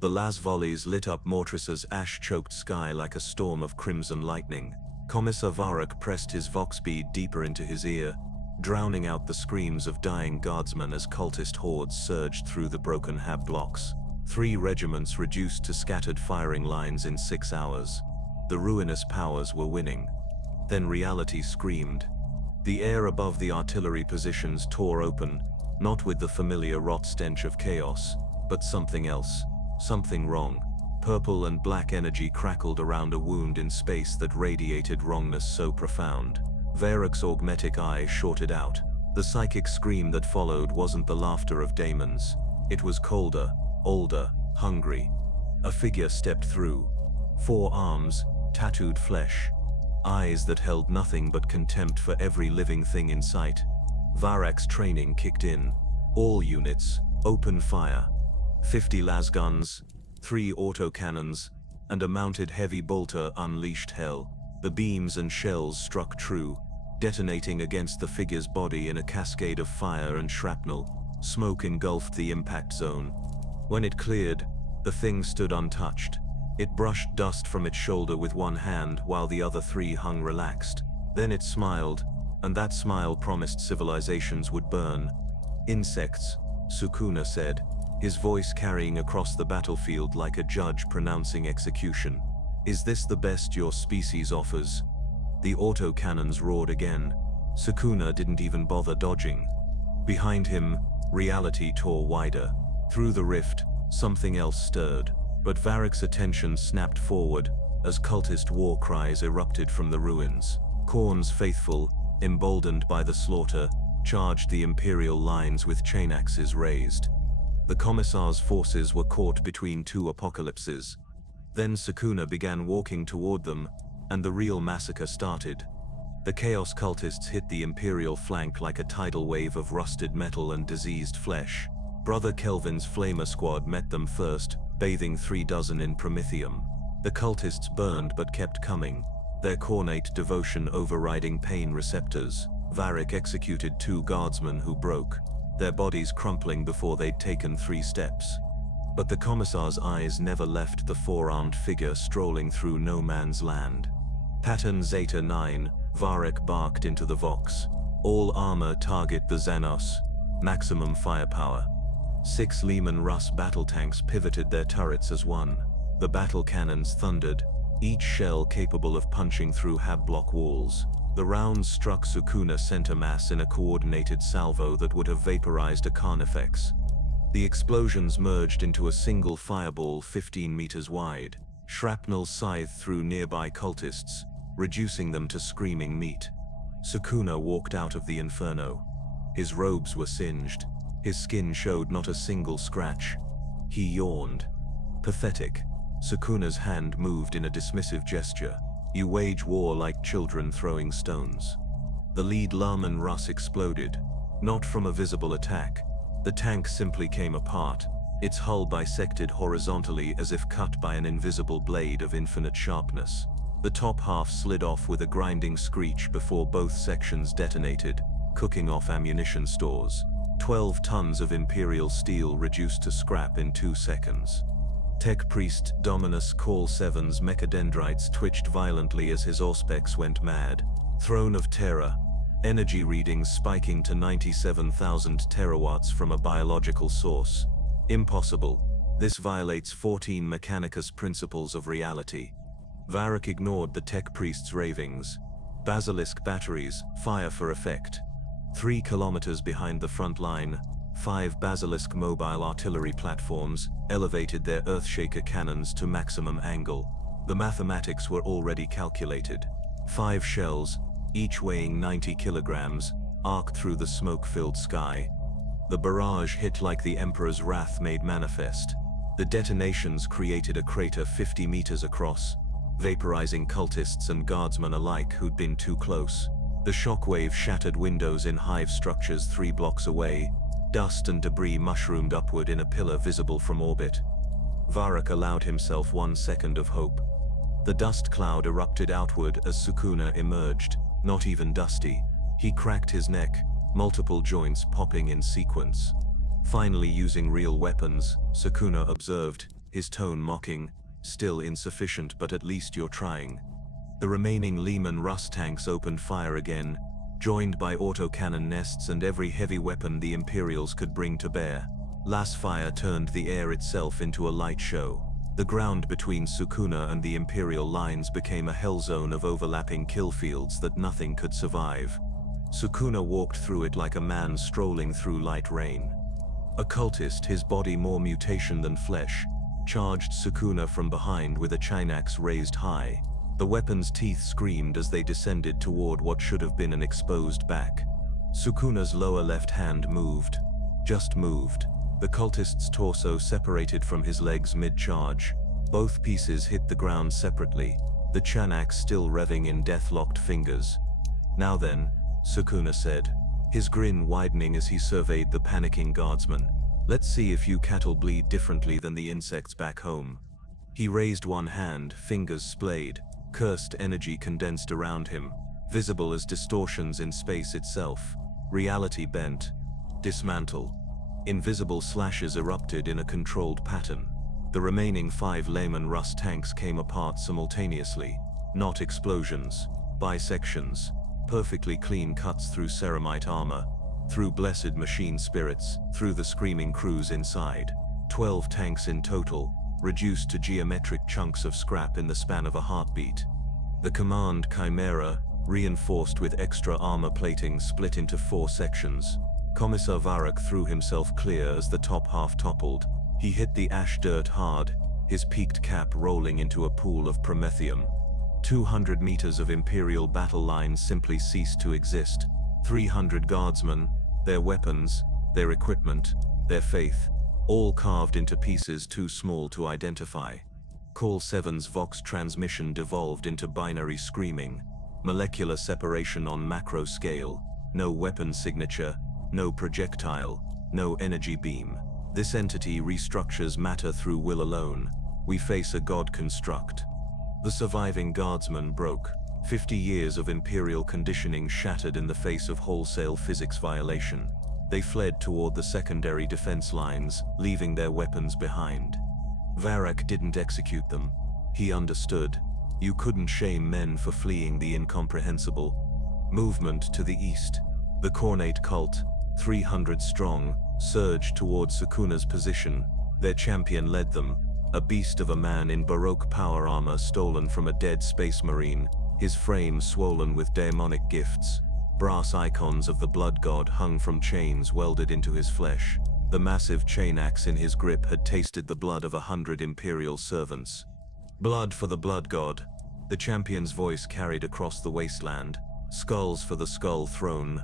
The las volleys lit up Mortressa's ash-choked sky like a storm of crimson lightning. Commissar Varrock pressed his vox bead deeper into his ear, drowning out the screams of dying guardsmen as cultist hordes surged through the broken hab blocks. 3 regiments reduced to scattered firing lines in 6 hours. The ruinous powers were winning. Then reality screamed. The air above the artillery positions tore open, not with the familiar rot stench of chaos, but something else. Something wrong. Purple and black energy crackled around a wound in space that radiated wrongness so profound. Varrock's augmetic eye shorted out. The psychic scream that followed wasn't the laughter of daemons. It was colder, older, hungry. A figure stepped through. 4 arms, tattooed flesh. Eyes that held nothing but contempt for every living thing in sight. Varrock's training kicked in. All units, open fire. 50 lasguns, 3 autocannons, and a mounted heavy bolter unleashed hell. The beams and shells struck true, detonating against the figure's body in a cascade of fire and shrapnel. Smoke engulfed the impact zone. When it cleared, the thing stood untouched. It brushed dust from its shoulder with one hand while the other 3 hung relaxed. Then it smiled, and that smile promised civilizations would burn. Insects, Sukuna said, his voice carrying across the battlefield like a judge pronouncing execution. Is this the best your species offers? The autocannons roared again. Sukuna didn't even bother dodging. Behind him, reality tore wider. Through the rift, something else stirred. But Varrock's attention snapped forward as cultist war cries erupted from the ruins. Khorne's faithful, emboldened by the slaughter, charged the Imperial lines with chain axes raised. The Commissar's forces were caught between 2 apocalypses. Then Sukuna began walking toward them, and the real massacre started. The Chaos cultists hit the Imperial flank like a tidal wave of rusted metal and diseased flesh. Brother Kelvin's Flamer squad met them first, bathing 3 dozen in Promethium. The cultists burned but kept coming, their cornate devotion overriding pain receptors. Varrock executed 2 guardsmen who broke, their bodies crumpling before they'd taken 3 steps. But the Commissar's eyes never left the 4-armed figure strolling through no man's land. Pattern Zeta 9, Varrock barked into the Vox. All armor target the Xenos. Maximum firepower. 6 Lehman Russ battle tanks pivoted their turrets as one. The battle cannons thundered, each shell capable of punching through hab block walls. The rounds struck Sukuna center mass in a coordinated salvo that would have vaporized a Carnifex. The explosions merged into a single fireball 15 meters wide. Shrapnel scythed through nearby cultists, reducing them to screaming meat. Sukuna walked out of the inferno. His robes were singed. His skin showed not a single scratch. He yawned. Pathetic. Sukuna's hand moved in a dismissive gesture. You wage war like children throwing stones. The lead Lehman Russ exploded, not from a visible attack. The tank simply came apart, its hull bisected horizontally as if cut by an invisible blade of infinite sharpness. The top half slid off with a grinding screech before both sections detonated, cooking off ammunition stores. 12 tons of Imperial steel reduced to scrap in 2 seconds. Tech Priest Dominus Call 7's mechadendrites twitched violently as his auspex went mad. Throne of Terror. Energy readings spiking to 97,000 terawatts from a biological source. Impossible. This violates 14 Mechanicus principles of reality. Varrock ignored the Tech Priest's ravings. Basilisk batteries, fire for effect. 3 kilometers behind the front line, 5 Basilisk mobile artillery platforms elevated their Earthshaker cannons to maximum angle. The mathematics were already calculated. 5 shells, each weighing 90 kilograms, arced through the smoke-filled sky. The barrage hit like the Emperor's wrath made manifest. The detonations created a crater 50 meters across, vaporizing cultists and guardsmen alike who'd been too close. The shockwave shattered windows in hive structures 3 blocks away. Dust and debris mushroomed upward in a pillar visible from orbit. Varrock allowed himself 1 second of hope. The dust cloud erupted outward as Sukuna emerged, not even dusty. He cracked his neck, multiple joints popping in sequence. Finally using real weapons, Sukuna observed, his tone mocking. "Still insufficient, but at least you're trying." The remaining Lehman Russ tanks opened fire again, joined by autocannon nests and every heavy weapon the Imperials could bring to bear. Las fire turned the air itself into a light show. The ground between Sukuna and the Imperial lines became a hell zone of overlapping kill fields that nothing could survive. Sukuna walked through it like a man strolling through light rain. A cultist, his body more mutation than flesh, charged Sukuna from behind with a chinax raised high. The weapon's teeth screamed as they descended toward what should have been an exposed back. Sukuna's lower left hand moved. Just moved. The cultist's torso separated from his legs mid-charge. Both pieces hit the ground separately, the chanax still revving in death-locked fingers. "Now then," Sukuna said, his grin widening as he surveyed the panicking guardsmen. "Let's see if you cattle bleed differently than the insects back home." He raised one hand, fingers splayed, cursed energy condensed around him, visible as distortions in space itself. Reality bent. Dismantle. Invisible slashes erupted in a controlled pattern. The remaining 5 Lehman Russ tanks came apart simultaneously. Not explosions, bisections. Perfectly clean cuts through ceramite armor, through blessed machine spirits, through the screaming crews inside. 12 tanks in total, reduced to geometric chunks of scrap in the span of a heartbeat. The command Chimera, reinforced with extra armor plating, split into 4 sections. Commissar Varrock threw himself clear as the top half toppled. He hit the ash dirt hard, his peaked cap rolling into a pool of promethium. 200 meters of Imperial battle lines simply ceased to exist. 300 guardsmen, their weapons, their equipment, their faith, all carved into pieces too small to identify. Call 7's Vox transmission devolved into binary screaming. Molecular separation on macro scale. No weapon signature, no projectile, no energy beam. This entity restructures matter through will alone. We face a god construct. The surviving guardsmen broke. 50 years of Imperial conditioning shattered in the face of wholesale physics violation. They fled toward the secondary defense lines, leaving their weapons behind. Varrock didn't execute them. He understood. You couldn't shame men for fleeing the incomprehensible. Movement to the east. The Cornate cult, 300 strong, surged toward Sukuna's position. Their champion led them. A beast of a man in Baroque power armor stolen from a dead space marine, his frame swollen with daemonic gifts. Brass icons of the blood god hung from chains welded into his flesh. The massive chain axe in his grip had tasted the blood of 100 Imperial servants. "Blood for the blood god," the champion's voice carried across the wasteland. "Skulls for the skull throne."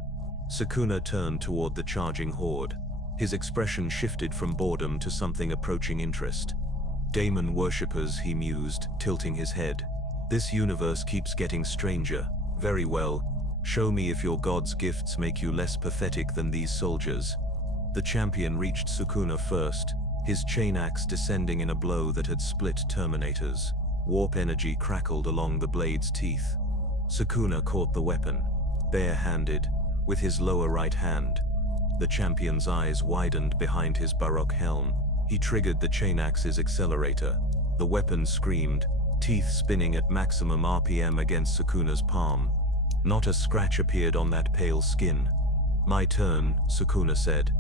Sukuna turned toward the charging horde. His expression shifted from boredom to something approaching interest. "Daemon worshippers," he mused, tilting his head. "This universe keeps getting stranger. Very well. Show me if your god's gifts make you less pathetic than these soldiers." The champion reached Sukuna first, his chain axe descending in a blow that had split Terminators. Warp energy crackled along the blade's teeth. Sukuna caught the weapon, bare-handed, with his lower right hand. The champion's eyes widened behind his Baroque helm. He triggered the chain axe's accelerator. The weapon screamed, teeth spinning at maximum RPM against Sukuna's palm. Not a scratch appeared on that pale skin. "My turn," Sukuna said.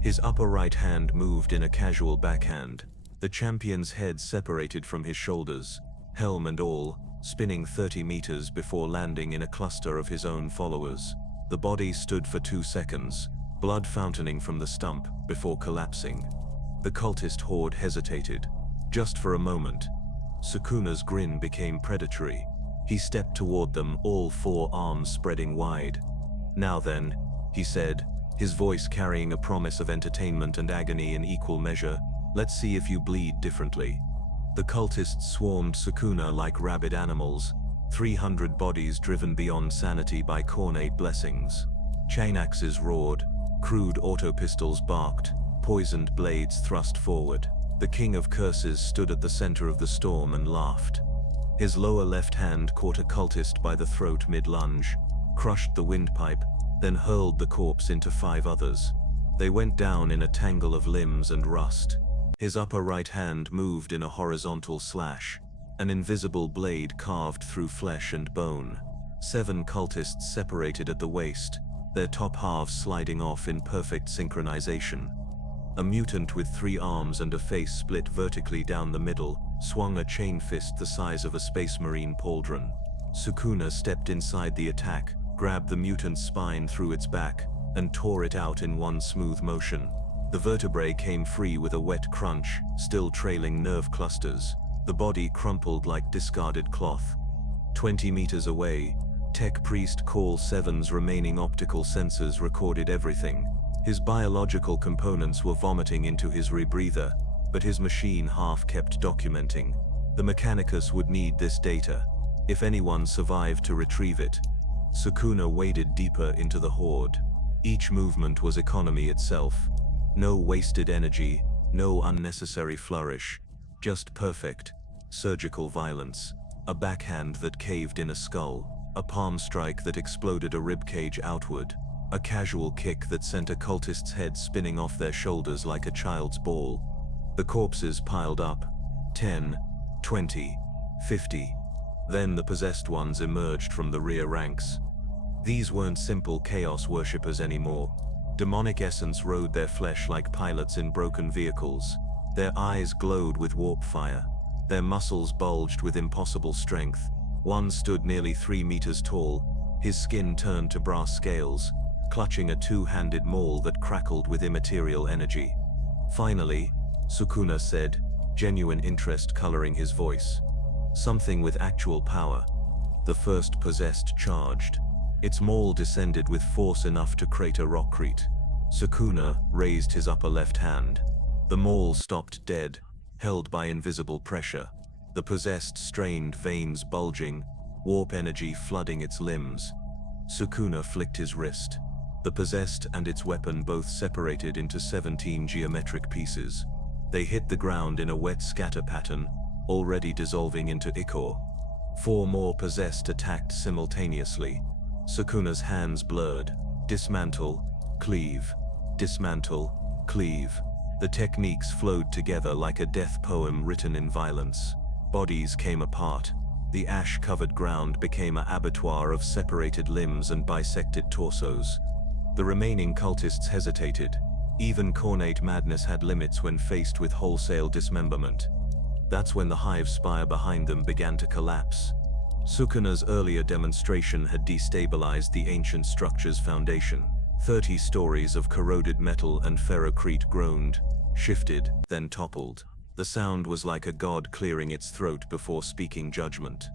His upper right hand moved in a casual backhand. The champion's head separated from his shoulders, helm and all, spinning 30 meters before landing in a cluster of his own followers. The body stood for 2 seconds, blood fountaining from the stump, before collapsing. The cultist horde hesitated, just for a moment. Sukuna's grin became predatory. He stepped toward them, all 4 arms spreading wide. "Now then," he said, his voice carrying a promise of entertainment and agony in equal measure, "let's see if you bleed differently." The cultists swarmed Sukuna like rabid animals, 300 bodies driven beyond sanity by cornate blessings. Chain axes roared, crude auto-pistols barked, poisoned blades thrust forward. The king of curses stood at the center of the storm and laughed. His lower left hand caught a cultist by the throat mid-lunge, crushed the windpipe, then hurled the corpse into 5 others. They went down in a tangle of limbs and rust. His upper right hand moved in a horizontal slash, an invisible blade carved through flesh and bone. 7 cultists separated at the waist, their top halves sliding off in perfect synchronization. A mutant with 3 arms and a face split vertically down the middle swung a chain fist the size of a space marine pauldron. Sukuna stepped inside the attack, grabbed the mutant's spine through its back, and tore it out in one smooth motion. The vertebrae came free with a wet crunch, still trailing nerve clusters. The body crumpled like discarded cloth. 20 meters away, Tech Priest Call 7's remaining optical sensors recorded everything. His biological components were vomiting into his rebreather, but his machine half kept documenting. The Mechanicus would need this data, if anyone survived to retrieve it. Sukuna waded deeper into the horde. Each movement was economy itself. No wasted energy, no unnecessary flourish. Just perfect, surgical violence. A backhand that caved in a skull. A palm strike that exploded a ribcage outward. A casual kick that sent a cultist's head spinning off their shoulders like a child's ball. The corpses piled up. 10, 20, 50. Then the possessed ones emerged from the rear ranks. These weren't simple chaos worshippers anymore. Demonic essence rode their flesh like pilots in broken vehicles. Their eyes glowed with warp fire. Their muscles bulged with impossible strength. One stood nearly 3 meters tall, his skin turned to brass scales, clutching a 2-handed maul that crackled with immaterial energy. Finally, Sukuna said, genuine interest coloring his voice. Something with actual power. The first possessed charged. Its maul descended with force enough to crater rockcrete. Sukuna raised his upper left hand. The maul stopped dead, held by invisible pressure. The possessed strained, veins bulging, warp energy flooding its limbs. Sukuna flicked his wrist. The possessed and its weapon both separated into 17 geometric pieces. They hit the ground in a wet scatter pattern, already dissolving into ichor. 4 more possessed attacked simultaneously. Sukuna's hands blurred. Dismantle, cleave. Dismantle, cleave. The techniques flowed together like a death poem written in violence. Bodies came apart. The ash-covered ground became an abattoir of separated limbs and bisected torsos. The remaining cultists hesitated. Even cornate madness had limits when faced with wholesale dismemberment. That's when the hive spire behind them began to collapse. Sukuna's earlier demonstration had destabilized the ancient structure's foundation. 30 stories of corroded metal and ferrocrete groaned, shifted, then toppled. The sound was like a god clearing its throat before speaking judgment.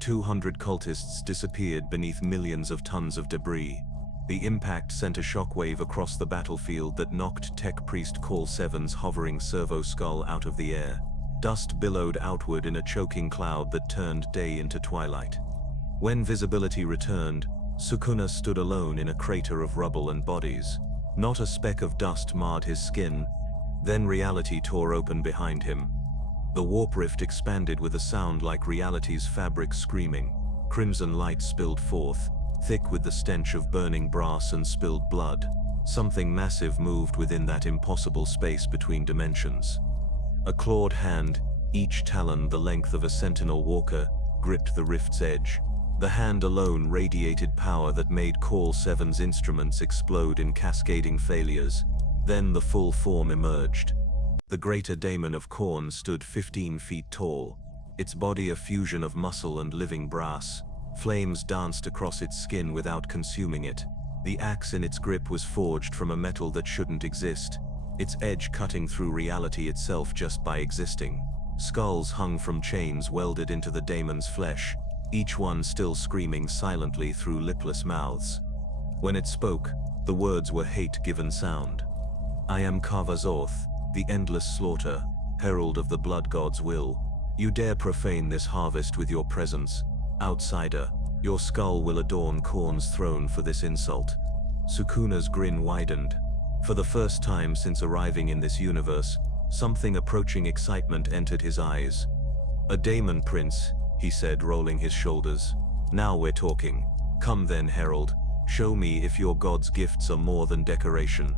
200 cultists disappeared beneath millions of tons of debris. The impact sent a shockwave across the battlefield that knocked Tech Priest Call 7's hovering servo skull out of the air. Dust billowed outward in a choking cloud that turned day into twilight. When visibility returned, Sukuna stood alone in a crater of rubble and bodies. Not a speck of dust marred his skin. Then reality tore open behind him. The warp rift expanded with a sound like reality's fabric screaming. Crimson light spilled forth, thick with the stench of burning brass and spilled blood. Something massive moved within that impossible space between dimensions. A clawed hand, each talon the length of a sentinel walker, gripped the rift's edge. The hand alone radiated power that made Call 7's instruments explode in cascading failures. Then the full form emerged. The Greater Daemon of Khorne stood 15 feet tall, its body a fusion of muscle and living brass. Flames danced across its skin without consuming it. The axe in its grip was forged from a metal that shouldn't exist, its edge cutting through reality itself just by existing. Skulls hung from chains welded into the daemon's flesh, each one still screaming silently through lipless mouths. When it spoke, the words were hate-given sound. I am Kavazoth, the endless slaughter, herald of the blood god's will. You dare profane this harvest with your presence. Outsider, your skull will adorn Khorne's throne for this insult. Sukuna's grin widened. For the first time since arriving in this universe, something approaching excitement entered his eyes. A daemon prince, he said, rolling his shoulders. Now we're talking. Come then, herald. Show me if your god's gifts are more than decoration.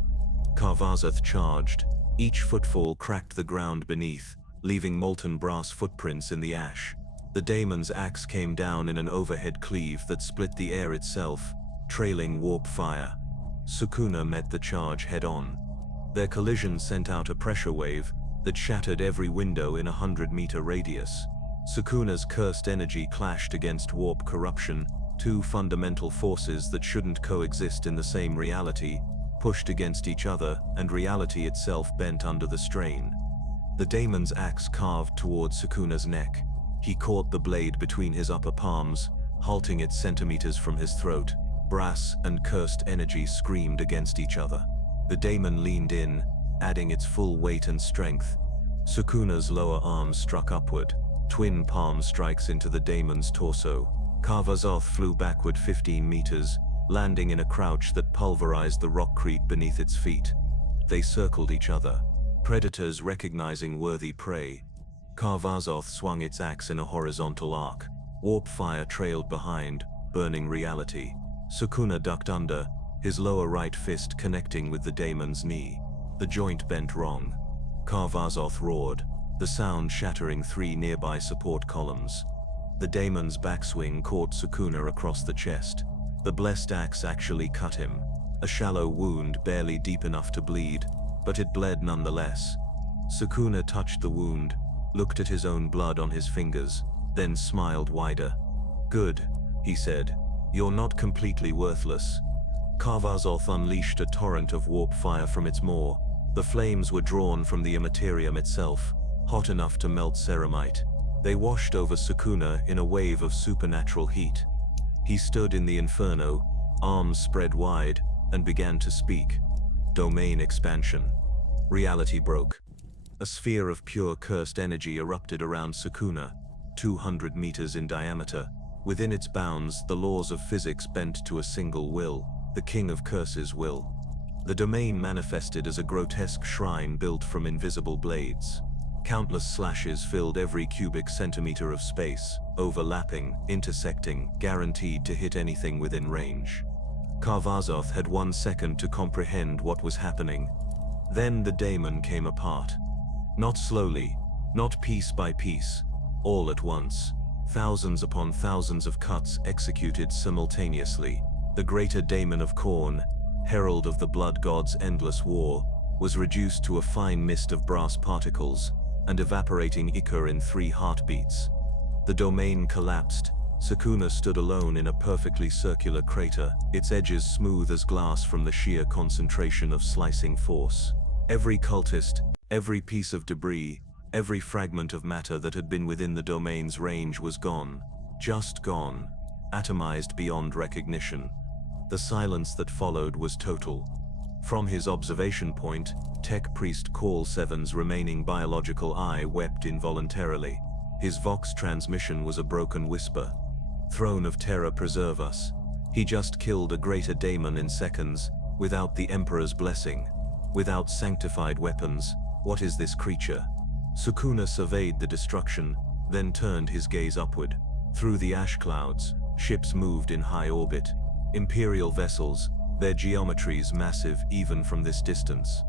Kavazoth charged. Each footfall cracked the ground beneath, leaving molten brass footprints in the ash. The daemon's axe came down in an overhead cleave that split the air itself, trailing warp fire. Sukuna met the charge head-on. Their collision sent out a pressure wave that shattered every window in a 100-meter radius. Sukuna's cursed energy clashed against warp corruption, two fundamental forces that shouldn't coexist in the same reality, pushed against each other, and reality itself bent under the strain. The daemon's axe carved towards Sukuna's neck. He caught the blade between his upper palms, halting it centimeters from his throat. Brass and cursed energy screamed against each other. The daemon leaned in, adding its full weight and strength. Sukuna's lower arms struck upward, twin palm strikes into the daemon's torso. Kavazoth flew backward 15 meters, landing in a crouch that pulverized the rockcrete beneath its feet. They circled each other, predators recognizing worthy prey. Kavazoth swung its axe in a horizontal arc. Warp fire trailed behind, burning reality. Sukuna ducked under, his lower right fist connecting with the daemon's knee. The joint bent wrong. Kavazoth roared, the sound shattering 3 nearby support columns. The daemon's backswing caught Sukuna across the chest. The blessed axe actually cut him. A shallow wound barely deep enough to bleed, but it bled nonetheless. Sukuna touched the wound, looked at his own blood on his fingers, then smiled wider. "Good," he said. "You're not completely worthless." Kavazoth unleashed a torrent of warp fire from its maw. The flames were drawn from the Materium itself, hot enough to melt ceramite. They washed over Sukuna in a wave of supernatural heat. He stood in the inferno, arms spread wide, and began to speak. Domain expansion. Reality broke. A sphere of pure cursed energy erupted around Sukuna, 200 meters in diameter. Within its bounds, the laws of physics bent to a single will, the King of Curses' will. The domain manifested as a grotesque shrine built from invisible blades. Countless slashes filled every cubic centimeter of space, overlapping, intersecting, guaranteed to hit anything within range. Kavazoth had 1 second to comprehend what was happening. Then the daemon came apart. Not slowly, not piece by piece, all at once. Thousands upon thousands of cuts executed simultaneously. The Greater Daemon of Khorne, herald of the blood god's endless war, was reduced to a fine mist of brass particles, and evaporating ichor in 3 heartbeats. The domain collapsed. Sukuna stood alone in a perfectly circular crater, its edges smooth as glass from the sheer concentration of slicing force. Every cultist, every piece of debris, every fragment of matter that had been within the domain's range was gone, just gone, atomized beyond recognition. The silence that followed was total. From his observation point, Tech Priest Call 7's remaining biological eye wept involuntarily. His Vox transmission was a broken whisper. "Throne of Terror preserve us. He just killed a Greater Daemon in seconds, without the Emperor's blessing. Without sanctified weapons, what is this creature?" Sukuna surveyed the destruction, then turned his gaze upward. Through the ash clouds, ships moved in high orbit. Imperial vessels, their geometries massive even from this distance.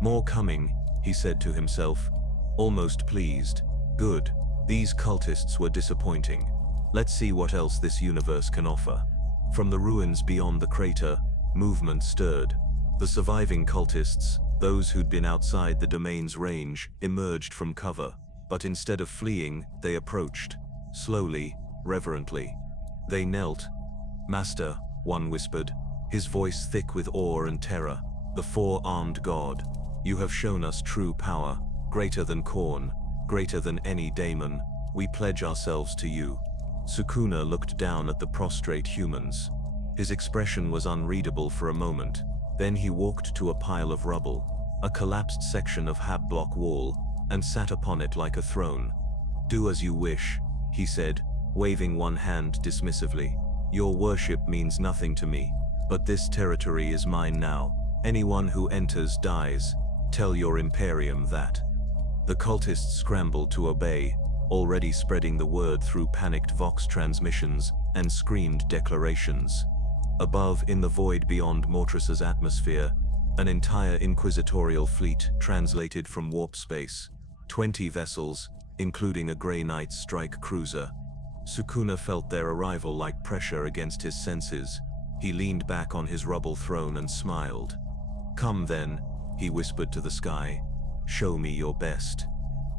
"More coming," he said to himself, almost pleased. "Good. These cultists were disappointing. Let's see what else this universe can offer." From the ruins beyond the crater, movement stirred. The surviving cultists, those who'd been outside the domain's range, emerged from cover, but instead of fleeing, they approached. Slowly, reverently. They knelt. "Master," one whispered, his voice thick with awe and terror, "the 4-armed god. You have shown us true power, greater than Khorne, greater than any daemon. We pledge ourselves to you." Sukuna looked down at the prostrate humans. His expression was unreadable for a moment. Then he walked to a pile of rubble, a collapsed section of hab-block wall, and sat upon it like a throne. "Do as you wish," he said, waving one hand dismissively. "Your worship means nothing to me, but this territory is mine now. Anyone who enters dies. Tell your Imperium that." The cultists scrambled to obey, already spreading the word through panicked Vox transmissions and screamed declarations. Above, in the void beyond Mortressa's atmosphere, An entire inquisitorial fleet translated from warp space. 20 vessels, including a Grey Knight's strike cruiser. Sukuna felt their arrival like pressure against his senses. He leaned back on his rubble throne and smiled. "Come then," he whispered to the sky. "Show me your best."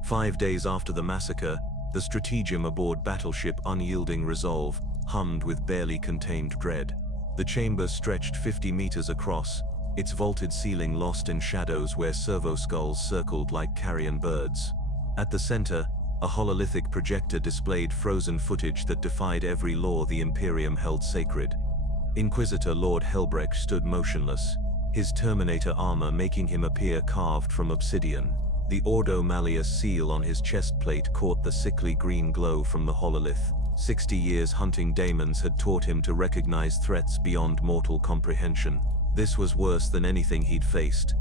5 days after the massacre, the stratagem aboard battleship Unyielding Resolve hummed with barely contained dread. The chamber stretched 50 meters across, its vaulted ceiling lost in shadows where servo skulls circled like carrion birds. At the center, a hololithic projector displayed frozen footage that defied every law the Imperium held sacred. Inquisitor Lord Helbrecht stood motionless, his Terminator armor making him appear carved from obsidian. The Ordo Malleus seal on his chest plate caught the sickly green glow from the hololith. 60 years hunting daemons had taught him to recognize threats beyond mortal comprehension. This was worse than anything he'd faced.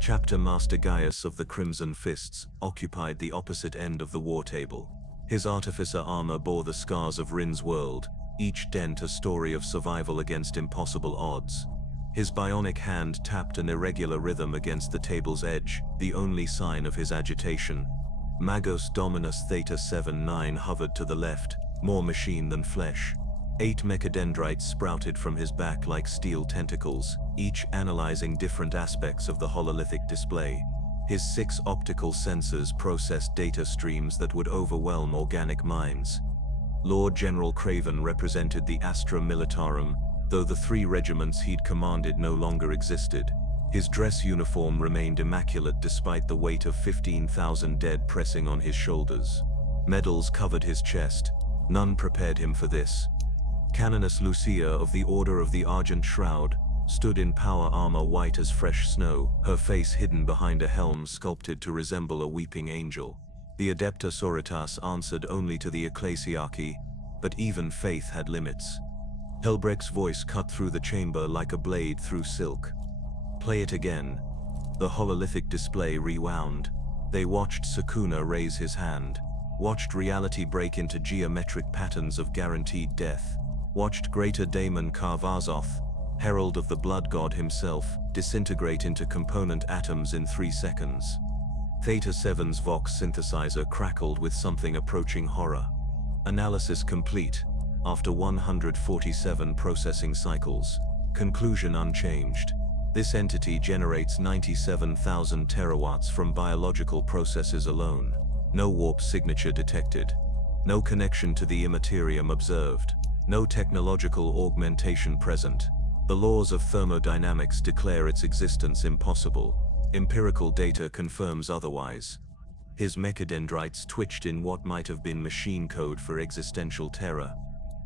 Chapter Master Gaius of the Crimson Fists occupied the opposite end of the war table. His artificer armor bore the scars of Rin's world, each dent a story of survival against impossible odds. His bionic hand tapped an irregular rhythm against the table's edge, the only sign of his agitation. Magos Dominus Theta 7-9 hovered to the left, more machine than flesh. 8 mechadendrites sprouted from his back like steel tentacles, each analyzing different aspects of the hololithic display. His 6 optical sensors processed data streams that would overwhelm organic minds. Lord General Craven represented the Astra Militarum, though the 3 regiments he'd commanded no longer existed. His dress uniform remained immaculate despite the weight of 15,000 dead pressing on his shoulders. Medals covered his chest. None prepared him for this. Canoness Lucia of the Order of the Argent Shroud stood in power armor white as fresh snow, her face hidden behind a helm sculpted to resemble a weeping angel. The Adepta Sororitas answered only to the ecclesiarchy, but even faith had limits. Helbrecht's voice cut through the chamber like a blade through silk. "Play it again." The hololithic display rewound. They watched Sukuna raise his hand, watched reality break into geometric patterns of guaranteed death, watched Greater Daemon Karvazoth, herald of the blood god himself, disintegrate into component atoms in 3 seconds. Theta 7's Vox synthesizer crackled with something approaching horror. Analysis complete, after 147 processing cycles. Conclusion unchanged. This entity generates 97,000 terawatts from biological processes alone. No warp signature detected. No connection to the Materium observed. No technological augmentation present. The laws of thermodynamics declare its existence impossible. Empirical data confirms otherwise. His mechadendrites twitched in what might have been machine code for existential terror.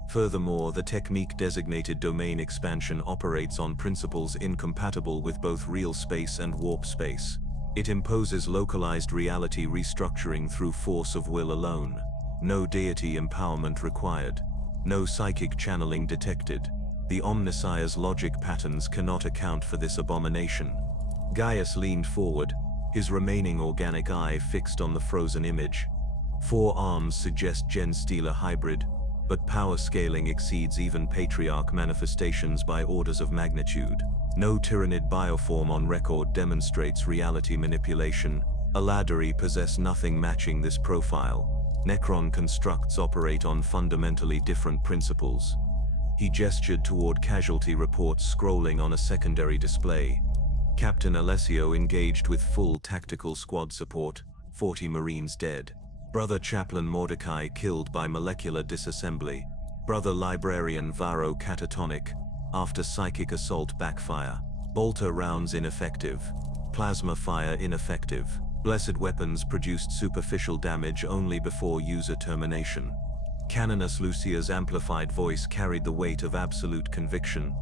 Furthermore, the technique designated domain expansion operates on principles incompatible with both real space and warp space. It imposes localized reality restructuring through force of will alone. No deity empowerment required. No psychic channeling detected. The Omnissiah's logic patterns cannot account for this abomination. Gaius leaned forward, his remaining organic eye fixed on the frozen image. 4 arms suggest Gen Stealer hybrid, but power scaling exceeds even Patriarch manifestations by orders of magnitude. No Tyrannid bioform on record demonstrates reality manipulation. Aladari possess nothing matching this profile. Necron constructs operate on fundamentally different principles. He gestured toward casualty reports scrolling on a secondary display. Captain Alessio engaged with full tactical squad support, 40 Marines dead. Brother Chaplain Mordecai killed by molecular disassembly. Brother Librarian Varro catatonic, after psychic assault backfire. Bolter rounds ineffective. Plasma fire ineffective. Blessed weapons produced superficial damage only before user termination. Canoness Lucia's amplified voice carried the weight of absolute conviction.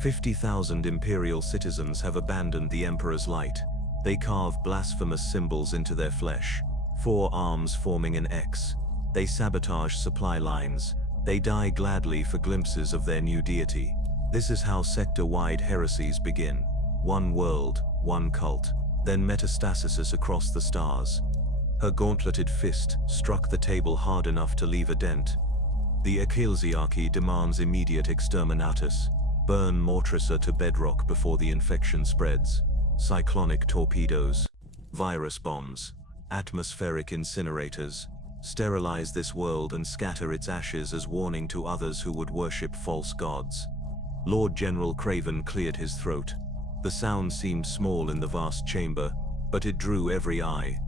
50,000 Imperial citizens have abandoned the Emperor's light. They carve blasphemous symbols into their flesh. 4 arms forming an X. They sabotage supply lines. They die gladly for glimpses of their new deity. This is how sector-wide heresies begin. 1 world, 1 cult, then metastasis across the stars. Her gauntleted fist struck the table hard enough to leave a dent. The ecclesiarchy demands immediate exterminatus. Burn Mortressa to bedrock before the infection spreads. cyclonic torpedoes, virus bombs, atmospheric incinerators. Sterilize this world and scatter its ashes as warning to others who would worship false gods. Lord General Craven cleared his throat. The sound seemed small in the vast chamber, but it drew every eye.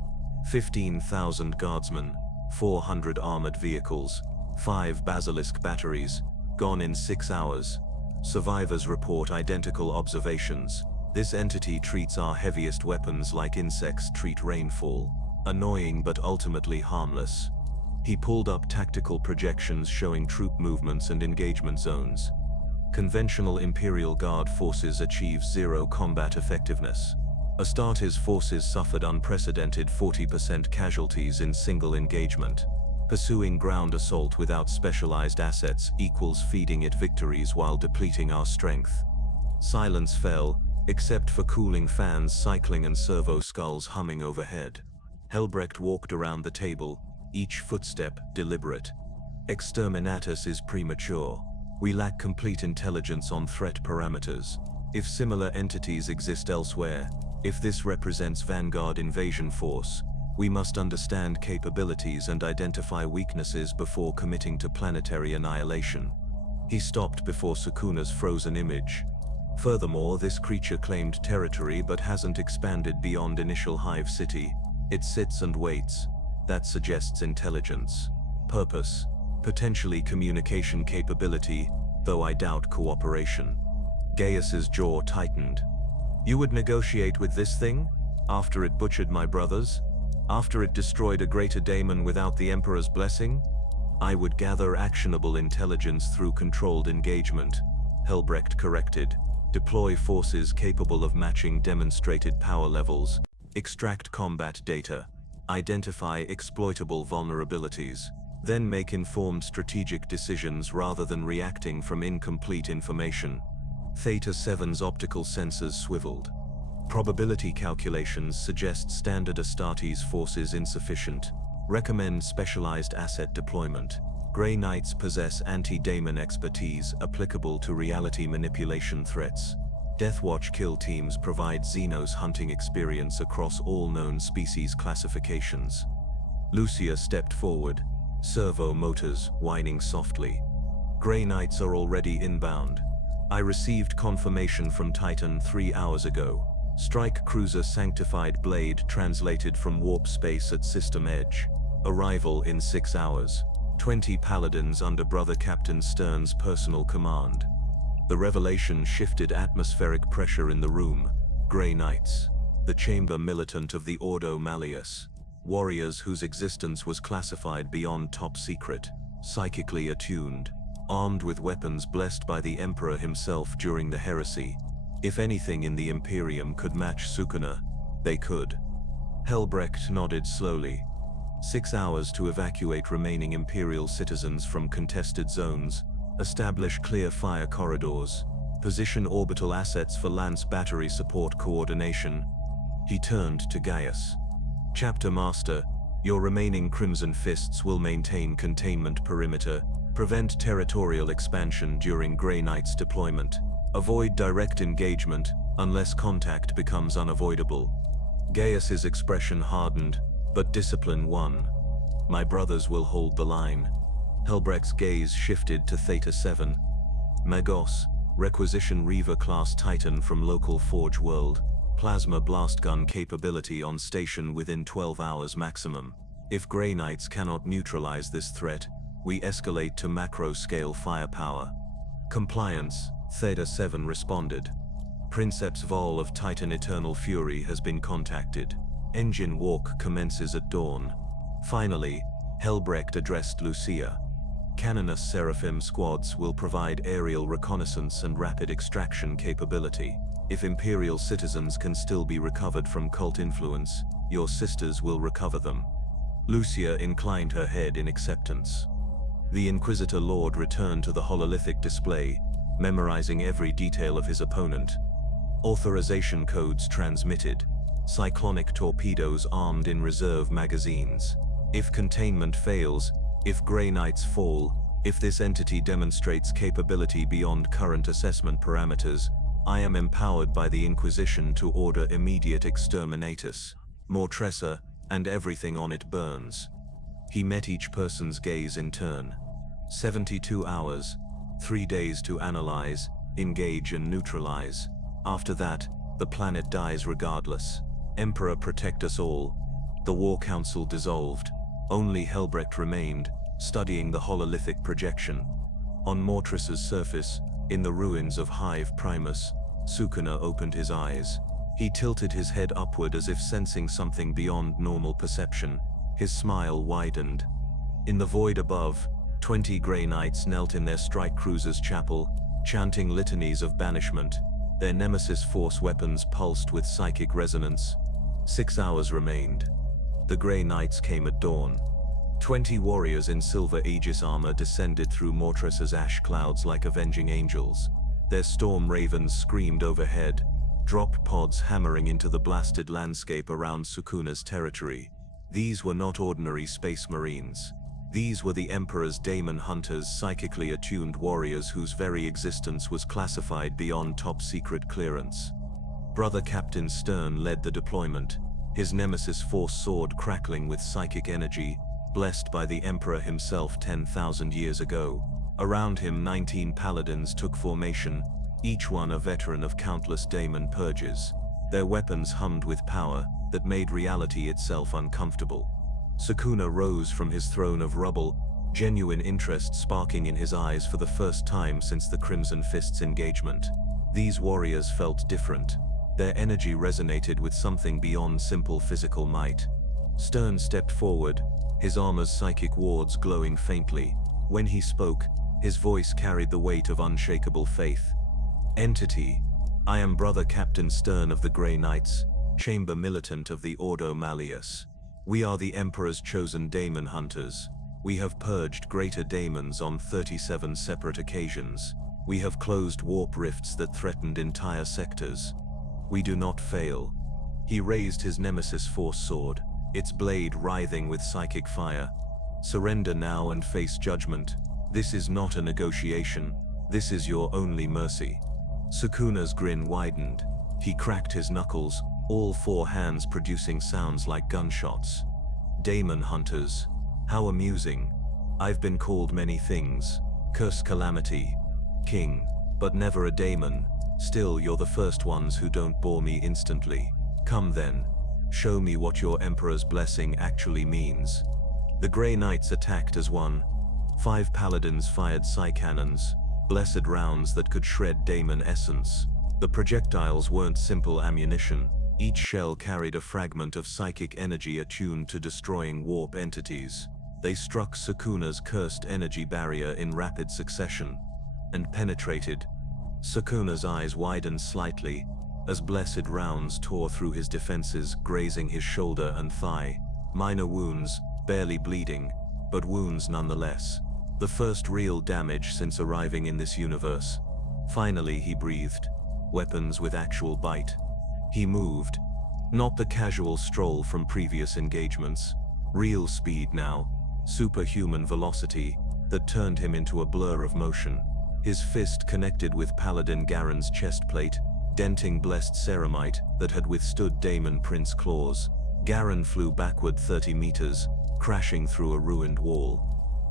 15,000 guardsmen, 400 armored vehicles, 5 basilisk batteries, gone in 6 hours. Survivors report identical observations. This entity treats our heaviest weapons like insects treat rainfall. Annoying but ultimately harmless. He pulled up tactical projections showing troop movements and engagement zones. Conventional Imperial Guard forces achieve 0 combat effectiveness. Astartes forces suffered unprecedented 40% casualties in single engagement. Pursuing ground assault without specialized assets equals feeding it victories while depleting our strength. Silence fell, except for cooling fans cycling and servo skulls humming overhead. Helbrecht walked around the table, each footstep deliberate. Exterminatus is premature. We lack complete intelligence on threat parameters. If similar entities exist elsewhere, if this represents Vanguard invasion force, we must understand capabilities and identify weaknesses before committing to planetary annihilation. He stopped before Sukuna's frozen image. Furthermore, this creature claimed territory but hasn't expanded beyond initial hive city. It sits and waits. That suggests intelligence. Purpose. Potentially communication capability, though I doubt cooperation. Gaius's jaw tightened. You would negotiate with this thing? After it butchered my brothers? After it destroyed a Greater Daemon without the Emperor's blessing? I would gather actionable intelligence through controlled engagement. Helbrecht corrected. Deploy forces capable of matching demonstrated power levels. Extract combat data. Identify exploitable vulnerabilities. Then make informed strategic decisions rather than reacting from incomplete information. Theta 7's optical sensors swiveled. Probability calculations suggest standard Astartes forces insufficient. Recommend specialized asset deployment. Grey Knights possess anti-daemon expertise applicable to reality manipulation threats. Deathwatch kill teams provide Xenos hunting experience across all known species classifications. Lucia stepped forward, servo motors whining softly. Grey Knights are already inbound. I received confirmation from Titan 3 hours ago. Strike cruiser Sanctified Blade translated from warp space at system edge. Arrival in 6 hours. 20 paladins under Brother Captain Stern's personal command. The revelation shifted atmospheric pressure in the room. Grey Knights. The chamber militant of the Ordo Malleus. Warriors whose existence was classified beyond top secret. Psychically attuned. Armed with weapons blessed by the Emperor himself during the heresy. If anything in the Imperium could match Sukuna, they could. Helbrecht nodded slowly. 6 hours to evacuate remaining Imperial citizens from contested zones. Establish clear fire corridors. Position orbital assets for Lance battery support coordination. He turned to Gaius. Chapter Master, your remaining Crimson Fists will maintain containment perimeter. Prevent territorial expansion during Grey Knight's deployment. Avoid direct engagement, unless contact becomes unavoidable. Gaius's expression hardened, but discipline won. My brothers will hold the line. Helbrecht's gaze shifted to Theta 7. Magos, requisition Reaver-class Titan from local Forge world. Plasma blast gun capability on station within 12 hours maximum. If Grey Knights cannot neutralize this threat, we escalate to macro-scale firepower. Compliance, Theta 7 responded. Princeps Vol of Titan Eternal Fury has been contacted. Engine walk commences at dawn. Finally, Helbrecht addressed Lucia. Canonus Seraphim squads will provide aerial reconnaissance and rapid extraction capability. If Imperial citizens can still be recovered from cult influence, your sisters will recover them. Lucia inclined her head in acceptance. The Inquisitor Lord returned to the hololithic display, memorizing every detail of his opponent. Authorization codes transmitted. Cyclonic torpedoes armed in reserve magazines. If containment fails, if Grey Knights fall, if this entity demonstrates capability beyond current assessment parameters, I am empowered by the Inquisition to order immediate exterminatus. Mortressa, and everything on it burns. He met each person's gaze in turn. 72 hours, 3 days to analyze, engage and neutralize. After that, the planet dies regardless. Emperor, protect us all. The War Council dissolved. Only Helbrecht remained, studying the hololithic projection. On Mortressa's surface, in the ruins of Hive Primus, Sukuna opened his eyes. He tilted his head upward as if sensing something beyond normal perception. His smile widened. In the void above, 20 Grey Knights knelt in their strike cruiser's chapel, chanting litanies of banishment. Their nemesis force weapons pulsed with psychic resonance. 6 hours remained. The Grey Knights came at dawn. 20 warriors in silver Aegis armor descended through Mortressa's ash clouds like avenging angels. Their storm ravens screamed overhead, drop pods hammering into the blasted landscape around Sukuna's territory. These were not ordinary space marines. These were the Emperor's Daemon hunters, psychically attuned warriors whose very existence was classified beyond top-secret clearance. Brother Captain Stern led the deployment, his nemesis force sword crackling with psychic energy, blessed by the Emperor himself 10,000 years ago. Around him 19 paladins took formation, each one a veteran of countless Daemon purges. Their weapons hummed with power that made reality itself uncomfortable. Sukuna rose from his throne of rubble, genuine interest sparking in his eyes for the first time since the Crimson Fist's engagement. These warriors felt different. Their energy resonated with something beyond simple physical might. Stern stepped forward, his armor's psychic wards glowing faintly. When he spoke, his voice carried the weight of unshakable faith. Entity, I am Brother Captain Stern of the Grey Knights, Chamber Militant of the Ordo Malleus. We are the Emperor's chosen Daemon hunters. We have purged Greater Daemons on 37 separate occasions. We have closed warp rifts that threatened entire sectors. We do not fail. He raised his nemesis force sword, its blade writhing with psychic fire. Surrender now and face judgment. This is not a negotiation. This is your only mercy. Sukuna's grin widened. He cracked his knuckles, all 4 hands producing sounds like gunshots. Daemon hunters. How amusing. I've been called many things. Curse calamity. King. But never a daemon. Still, you're the first ones who don't bore me instantly. Come then. Show me what your Emperor's blessing actually means. The Grey Knights attacked as one. 5 paladins fired psy-cannons, blessed rounds that could shred Daemon essence. The projectiles weren't simple ammunition. Each shell carried a fragment of psychic energy attuned to destroying warp entities. They struck Sukuna's cursed energy barrier in rapid succession, and penetrated. Sukuna's eyes widened slightly, as blessed rounds tore through his defenses, grazing his shoulder and thigh. Minor wounds, barely bleeding, but wounds nonetheless. The first real damage since arriving in this universe. Finally he breathed. Weapons with actual bite. He moved. Not the casual stroll from previous engagements. Real speed now. Superhuman velocity that turned him into a blur of motion. His fist connected with Paladin Garen's chest plate, denting blessed ceramite that had withstood Daemon Prince claws. Garen flew backward 30 meters, crashing through a ruined wall.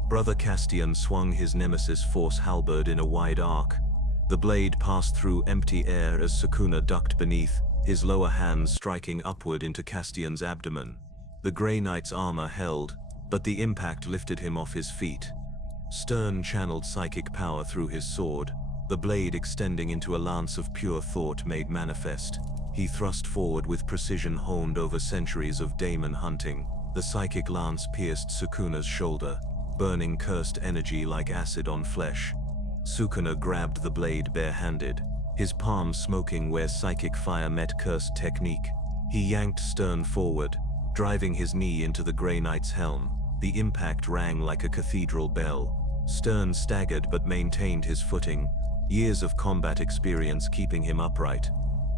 Brother Castian swung his nemesis force halberd in a wide arc. The blade passed through empty air as Sukuna ducked beneath, his lower hands striking upward into Castian's abdomen. The Grey Knight's armor held, but the impact lifted him off his feet. Stern channeled psychic power through his sword, the blade extending into a lance of pure thought made manifest. He thrust forward with precision honed over centuries of Daemon hunting. The psychic lance pierced Sukuna's shoulder, burning cursed energy like acid on flesh. Sukuna grabbed the blade barehanded, his palm smoking where psychic fire met cursed technique. He yanked Stern forward, driving his knee into the Grey Knight's helm. The impact rang like a cathedral bell. Stern staggered but maintained his footing, years of combat experience keeping him upright.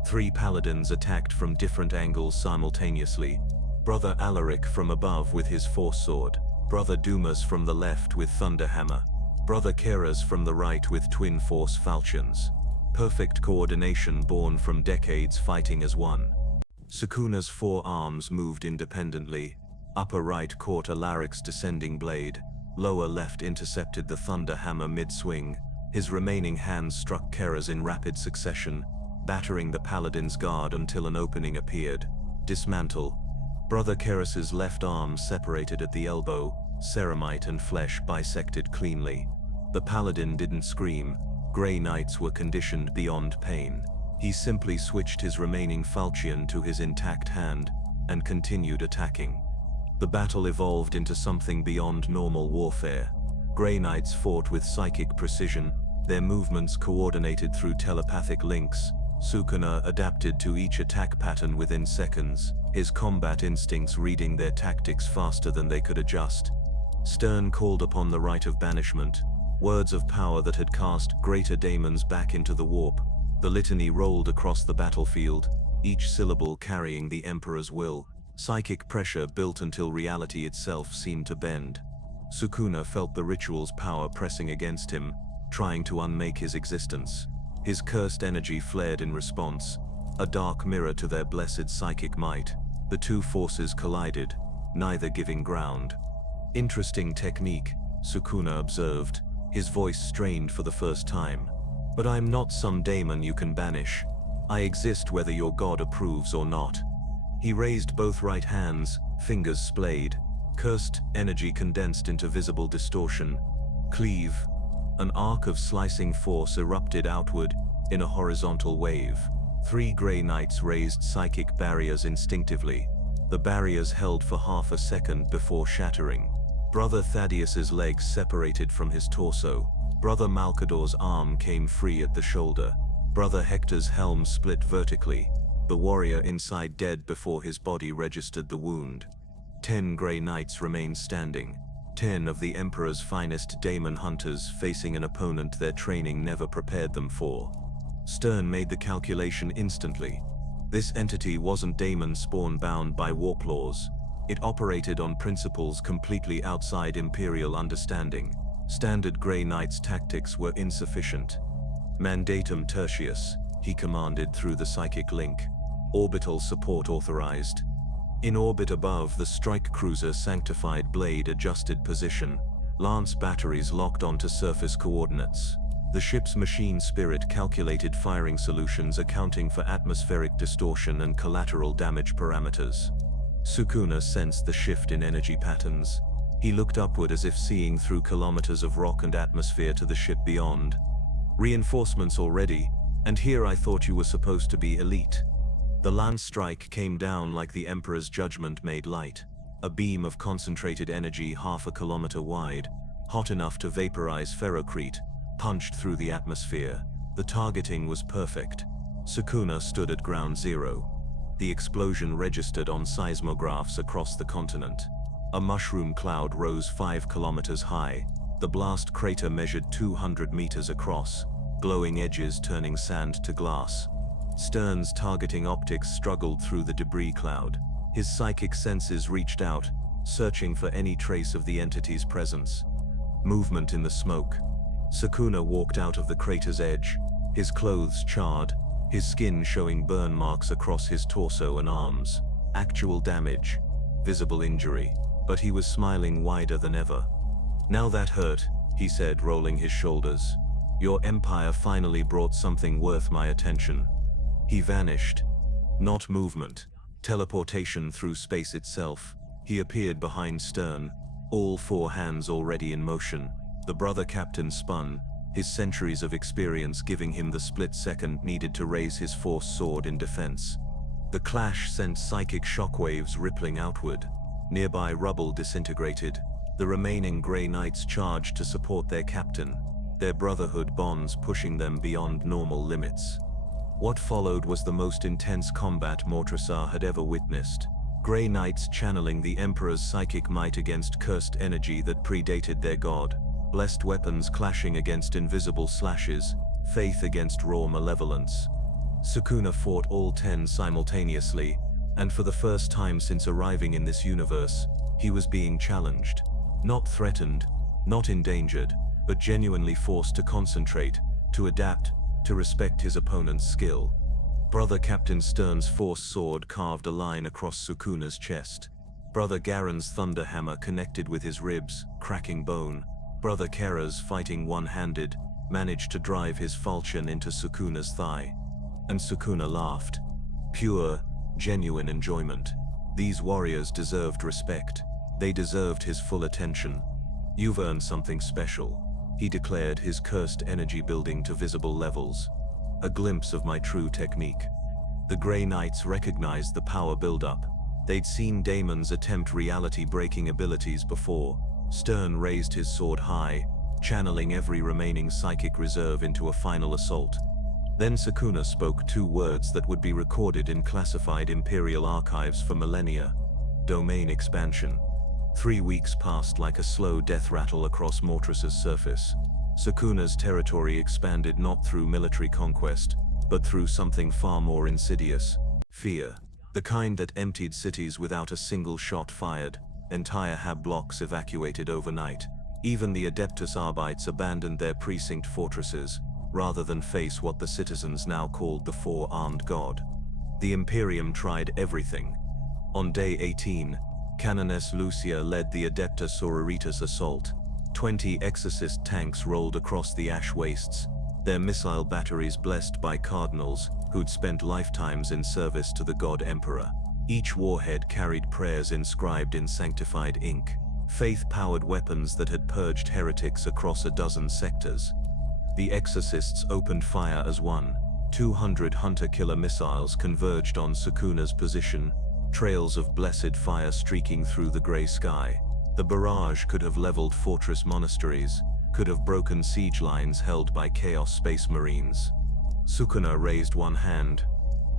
3 paladins attacked from different angles simultaneously. Brother Alaric from above with his force sword, Brother Dumas from the left with Thunderhammer, Brother Keras from the right with twin force falchions. Perfect coordination born from decades fighting as one. Sukuna's four arms moved independently. Upper right caught Alaric's descending blade. Lower left intercepted the thunder hammer mid-swing. His remaining hands struck Kera's in rapid succession, battering the paladin's guard until an opening appeared. Dismantle. Brother Keras's left arm separated at the elbow, ceramite and flesh bisected cleanly. The paladin didn't scream. Grey Knights were conditioned beyond pain. He simply switched his remaining falchion to his intact hand, and continued attacking. The battle evolved into something beyond normal warfare. Grey Knights fought with psychic precision, their movements coordinated through telepathic links. Sukuna adapted to each attack pattern within seconds, his combat instincts reading their tactics faster than they could adjust. Stern called upon the rite of banishment, words of power that had cast Greater Daemons back into the warp. The litany rolled across the battlefield, each syllable carrying the Emperor's will. Psychic pressure built until reality itself seemed to bend. Sukuna felt the ritual's power pressing against him, trying to unmake his existence. His cursed energy flared in response, a dark mirror to their blessed psychic might. The two forces collided, neither giving ground. Interesting technique, Sukuna observed, his voice strained for the first time. But I'm not some daemon you can banish. I exist whether your god approves or not. He raised both right hands, fingers splayed. Cursed energy condensed into visible distortion. Cleave. An arc of slicing force erupted outward in a horizontal wave. Three Grey Knights raised psychic barriers instinctively. The barriers held for half a second before shattering. Brother Thaddeus's legs separated from his torso. Brother Malcador's arm came free at the shoulder. Brother Hector's helm split vertically. The warrior inside dead before his body registered the wound. 10 Grey Knights remained standing. 10 of the Emperor's finest daemon hunters facing an opponent their training never prepared them for. Stern made the calculation instantly. This entity wasn't daemon spawn bound by warp laws. It operated on principles completely outside Imperial understanding. Standard Grey Knights' tactics were insufficient. Mandatum tertius, he commanded through the psychic link. Orbital support authorized. In orbit above, the strike cruiser sanctified blade adjusted position. Lance batteries locked onto surface coordinates. The ship's machine spirit calculated firing solutions accounting for atmospheric distortion and collateral damage parameters. Sukuna sensed the shift in energy patterns. He looked upward as if seeing through kilometers of rock and atmosphere to the ship beyond. Reinforcements already, and here I thought you were supposed to be elite. The lance strike came down like the Emperor's judgment made light. A beam of concentrated energy half a kilometer wide, hot enough to vaporize ferrocrete, punched through the atmosphere. The targeting was perfect. Sukuna stood at ground zero. The explosion registered on seismographs across the continent. A mushroom cloud rose 5 kilometers high. The blast crater measured 200 meters across, glowing edges turning sand to glass. Stern's targeting optics struggled through the debris cloud. His psychic senses reached out, searching for any trace of the entity's presence. Movement in the smoke. Sukuna walked out of the crater's edge, his clothes charred, his skin showing burn marks across his torso and arms. Actual damage, visible injury, but he was smiling wider than ever. Now that hurt, he said, rolling his shoulders. Your empire finally brought something worth my attention. He vanished. Not movement, teleportation through space itself. He appeared behind Stern, all 4 hands already in motion. The brother captain spun, his centuries of experience giving him the split second needed to raise his force sword in defense. The clash sent psychic shockwaves rippling outward. Nearby rubble disintegrated. The remaining Grey Knights charged to support their captain, their brotherhood bonds pushing them beyond normal limits. What followed was the most intense combat Mortressa had ever witnessed. Grey Knights channeling the Emperor's psychic might against cursed energy that predated their god. Blessed weapons clashing against invisible slashes, faith against raw malevolence. Sukuna fought all 10 simultaneously, and for the first time since arriving in this universe, he was being challenged. Not threatened, not endangered, but genuinely forced to concentrate, to adapt, to respect his opponent's skill. Brother Captain Stern's force sword carved a line across Sukuna's chest. Brother Garen's thunderhammer connected with his ribs, cracking bone. Brother Kera's, fighting one-handed, managed to drive his falchion into Sukuna's thigh. And Sukuna laughed. Pure, genuine enjoyment. These warriors deserved respect. They deserved his full attention. "You've earned something special," he declared, his cursed energy building to visible levels. "A glimpse of my true technique." The Grey Knights recognized the power buildup. They'd seen Daemon's attempt reality-breaking abilities before. Stern raised his sword high, channeling every remaining psychic reserve into a final assault. Then Sukuna spoke two words that would be recorded in classified Imperial archives for millennia: domain expansion. 3 weeks passed like a slow death rattle across Mortressa's surface. Sukuna's territory expanded not through military conquest, but through something far more insidious: fear. The kind that emptied cities without a single shot fired, entire hab blocks evacuated overnight. Even the Adepta Sororitas abandoned their precinct fortresses, rather than face what the citizens now called the Four-Armed God. The Imperium tried everything. On day 18, Canoness Lucia led the Adepta Sororitas assault. 20 exorcist tanks rolled across the ash wastes, their missile batteries blessed by cardinals who'd spent lifetimes in service to the God Emperor. Each warhead carried prayers inscribed in sanctified ink, faith-powered weapons that had purged heretics across a dozen sectors. The exorcists opened fire as one. 200 hunter-killer missiles converged on Sukuna's position, trails of blessed fire streaking through the gray sky. The barrage could have leveled fortress monasteries, could have broken siege lines held by Chaos Space Marines. Sukuna raised one hand.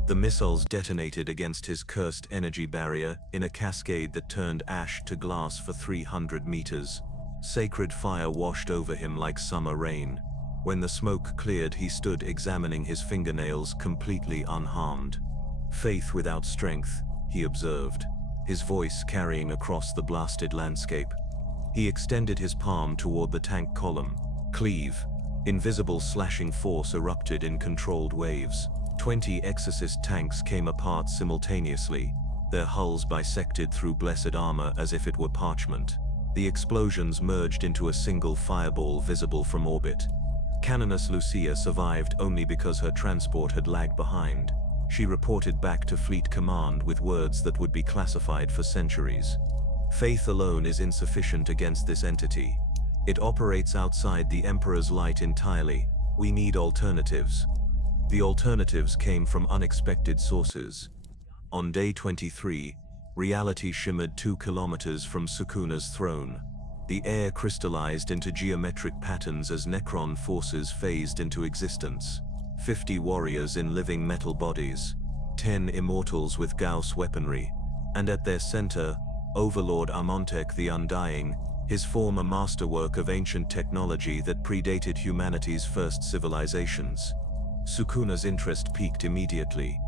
The missiles detonated against his cursed energy barrier in a cascade that turned ash to glass for 300 meters. Sacred fire washed over him like summer rain. When the smoke cleared, he stood examining his fingernails, completely unharmed. "Faith without strength," he observed, his voice carrying across the blasted landscape. He extended his palm toward the tank column. "Cleave." Invisible slashing force erupted in controlled waves. 20 exorcist tanks came apart simultaneously, their hulls bisected through blessed armor as if it were parchment. The explosions merged into a single fireball visible from orbit. Canoness Lucia survived only because her transport had lagged behind. She reported back to Fleet Command with words that would be classified for centuries. "Faith alone is insufficient against this entity. It operates outside the Emperor's light entirely. We need alternatives." The alternatives came from unexpected sources. On day 23, reality shimmered 2 kilometers from Sukuna's throne. The air crystallized into geometric patterns as Necron forces phased into existence. 50 warriors in living metal bodies, 10 immortals with Gauss weaponry, and at their center, Overlord Amontek the Undying, his former masterwork of ancient technology that predated humanity's first civilizations. Sukuna's interest peaked immediately.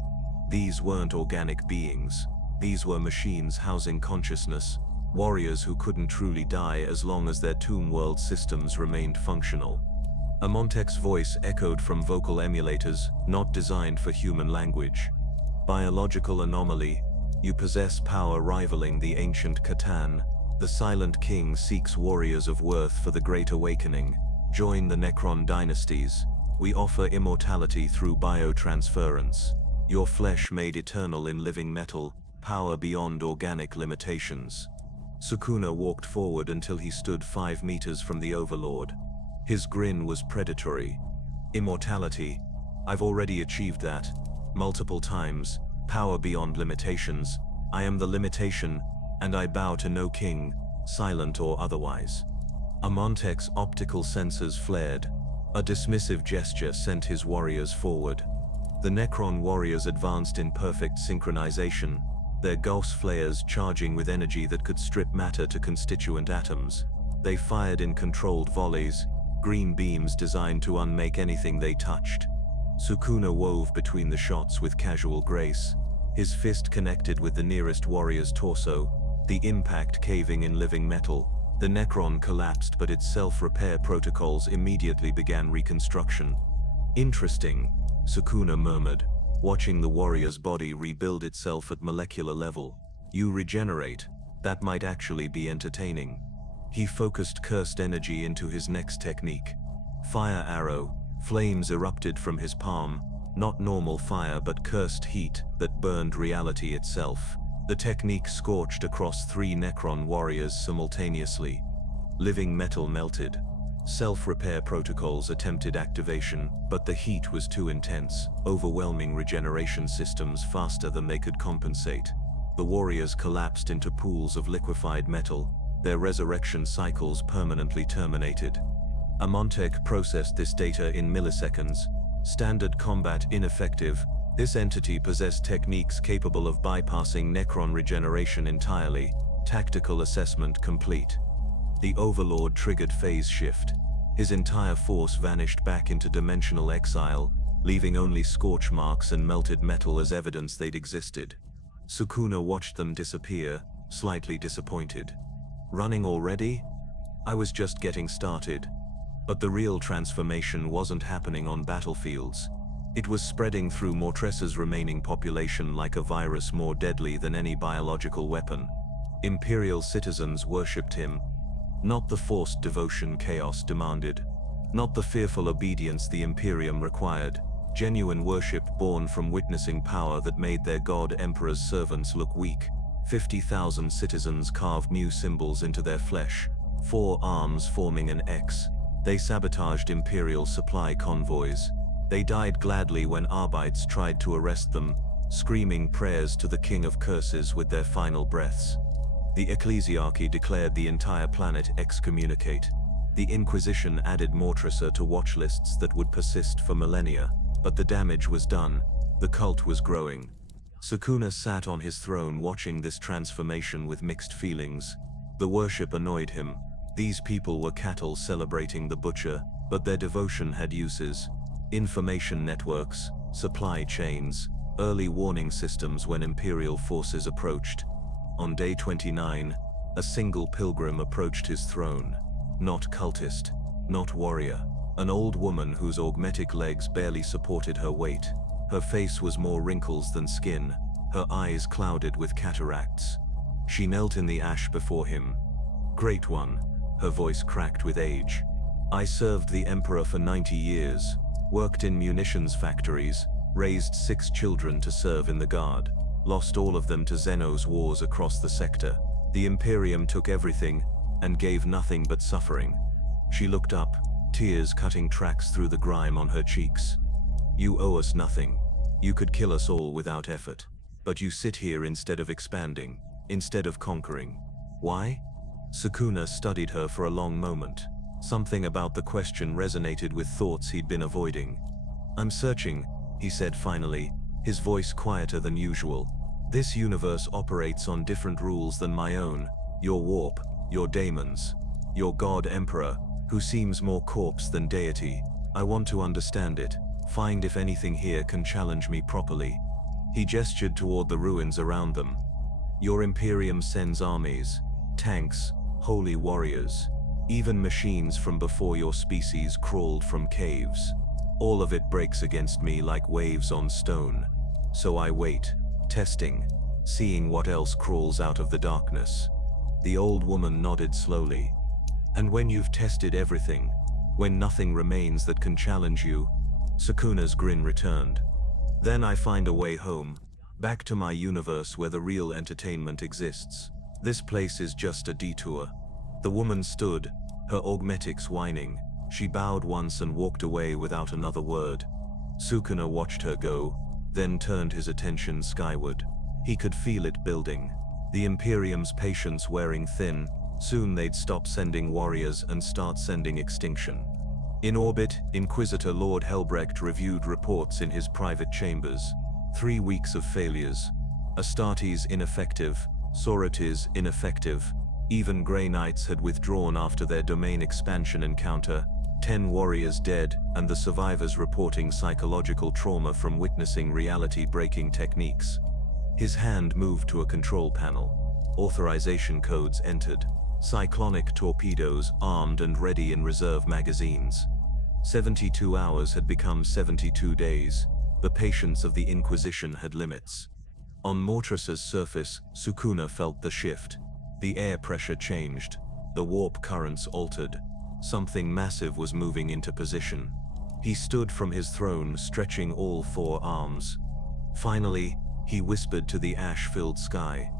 These weren't organic beings. These were machines housing consciousness, warriors who couldn't truly die as long as their tomb world systems remained functional. Amontek's voice echoed from vocal emulators, not designed for human language. "Biological anomaly. You possess power rivaling the ancient Catan. The Silent King seeks warriors of worth for the Great Awakening. Join the Necron dynasties. We offer immortality through biotransference. Your flesh made eternal in living metal, power beyond organic limitations." Sukuna walked forward until he stood 5 meters from the Overlord. His grin was predatory. "Immortality. I've already achieved that. Multiple times. Power beyond limitations. I am the limitation, and I bow to no king, silent or otherwise." Amontek's optical sensors flared. A dismissive gesture sent his warriors forward. The Necron warriors advanced in perfect synchronization, their Gauss flares charging with energy that could strip matter to constituent atoms. They fired in controlled volleys, green beams designed to unmake anything they touched. Sukuna wove between the shots with casual grace, his fist connected with the nearest warrior's torso, the impact caving in living metal. The Necron collapsed, but its self-repair protocols immediately began reconstruction. Interesting, Sukuna murmured, watching the warrior's body rebuild itself at molecular level. You regenerate. That might actually be entertaining. He focused cursed energy into his next technique. Fire arrow. Flames erupted from his palm, not normal fire but cursed heat that burned reality itself. The technique scorched across 3 Necron warriors simultaneously. Living metal melted. Self-repair protocols attempted activation, but the heat was too intense, overwhelming regeneration systems faster than they could compensate. The warriors collapsed into pools of liquefied metal, their resurrection cycles permanently terminated. Amontech processed this data in milliseconds. Standard combat ineffective. This entity possessed techniques capable of bypassing Necron regeneration entirely. Tactical assessment complete. The Overlord triggered phase shift. His entire force vanished back into dimensional exile, leaving only scorch marks and melted metal as evidence they'd existed. Sukuna watched them disappear, slightly disappointed. Running already? I was just getting started. But the real transformation wasn't happening on battlefields. It was spreading through Mortressa's remaining population like a virus more deadly than any biological weapon. Imperial citizens worshipped him. Not the forced devotion chaos demanded. Not the fearful obedience the Imperium required. Genuine worship born from witnessing power that made their god emperor's servants look weak. 50,000 citizens carved new symbols into their flesh, 4 arms forming an X. They sabotaged Imperial supply convoys. They died gladly when Arbites tried to arrest them, screaming prayers to the King of Curses with their final breaths. The Ecclesiarchy declared the entire planet excommunicate. The Inquisition added Mortressa to watch lists that would persist for millennia, but the damage was done. The cult was growing. Sukuna sat on his throne watching this transformation with mixed feelings. The worship annoyed him. These people were cattle celebrating the butcher, but their devotion had uses. Information networks, supply chains, early warning systems when Imperial forces approached. On day 29, a single pilgrim approached his throne. Not cultist, not warrior. An old woman whose augmetic legs barely supported her weight. Her face was more wrinkles than skin, her eyes clouded with cataracts. She knelt in the ash before him. Great One, her voice cracked with age. I served the Emperor for 90 years, worked in munitions factories, raised 6 children to serve in the Guard, lost all of them to Xenos wars across the sector. The Imperium took everything, and gave nothing but suffering. She looked up, tears cutting tracks through the grime on her cheeks. You owe us nothing. You could kill us all without effort. But you sit here instead of expanding, instead of conquering. Why? Sukuna studied her for a long moment. Something about the question resonated with thoughts he'd been avoiding. I'm searching, he said finally, his voice quieter than usual. This universe operates on different rules than my own. Your warp, your daemons, your god emperor, who seems more corpse than deity. I want to understand it, find if anything here can challenge me properly. He gestured toward the ruins around them. Your Imperium sends armies, tanks, holy warriors, even machines from before your species crawled from caves. All of it breaks against me like waves on stone. So I wait, testing, seeing what else crawls out of the darkness. The old woman nodded slowly. And when you've tested everything, when nothing remains that can challenge you, Sukuna's grin returned. Then I find a way home, back to my universe where the real entertainment exists. This place is just a detour. The woman stood, her augmetics whining. She bowed once and walked away without another word. Sukuna watched her go, then turned his attention skyward. He could feel it building. The Imperium's patience wearing thin. Soon they'd stop sending warriors and start sending extinction. In orbit, Inquisitor Lord Helbrecht reviewed reports in his private chambers. 3 weeks of failures. Astartes ineffective, Sororitas ineffective. Even Grey Knights had withdrawn after their domain expansion encounter. 10 warriors dead, and the survivors reporting psychological trauma from witnessing reality-breaking techniques. His hand moved to a control panel. Authorization codes entered. Cyclonic torpedoes armed and ready in reserve magazines. 72 hours had become 72 days. The patience of the Inquisition had limits. On Mortressa's surface, Sukuna felt the shift. The air pressure changed. The warp currents altered. Something massive was moving into position. He stood from his throne, stretching all four arms. Finally, he whispered to the ash-filled sky,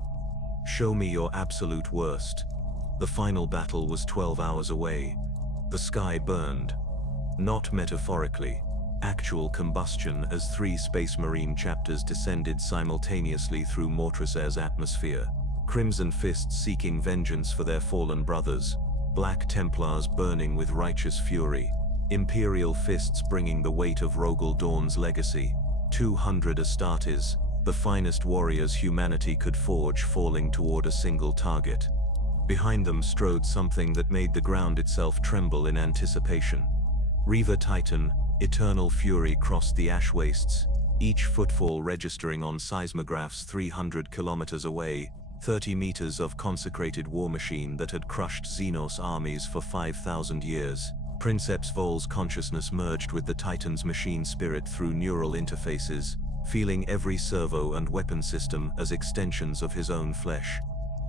"Show me your absolute worst." The final battle was 12 hours away. The sky burned. Not metaphorically. Actual combustion as 3 Space Marine chapters descended simultaneously through Mortressa's atmosphere. Crimson fists seeking vengeance for their fallen brothers. Black Templars burning with righteous fury. Imperial fists bringing the weight of Rogel Dawn's legacy. 200 Astartes, the finest warriors humanity could forge, falling toward a single target. Behind them strode something that made the ground itself tremble in anticipation. Reaver Titan, eternal fury crossed the ash wastes, each footfall registering on seismographs 300 kilometers away, 30 meters of consecrated war machine that had crushed Xenos armies for 5,000 years. Princeps Vol's consciousness merged with the Titan's machine spirit through neural interfaces, feeling every servo and weapon system as extensions of his own flesh.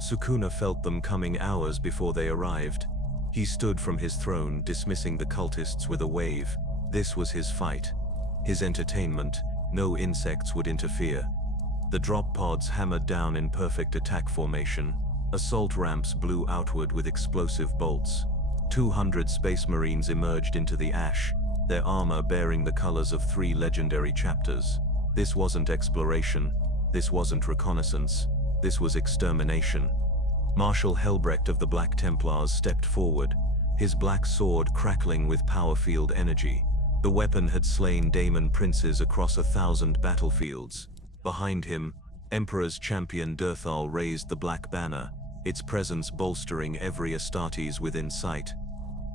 Sukuna felt them coming hours before they arrived. He stood from his throne, dismissing the cultists with a wave. This was his fight. His entertainment. No insects would interfere. The drop pods hammered down in perfect attack formation. Assault ramps blew outward with explosive bolts. 200 Space Marines emerged into the ash, their armor bearing the colors of 3 legendary chapters. This wasn't exploration. This wasn't reconnaissance. This was extermination. Marshal Helbrecht of the Black Templars stepped forward, his black sword crackling with power field energy. The weapon had slain Daemon princes across 1,000 battlefields. Behind him, Emperor's champion Durthal raised the black banner, its presence bolstering every Astartes within sight.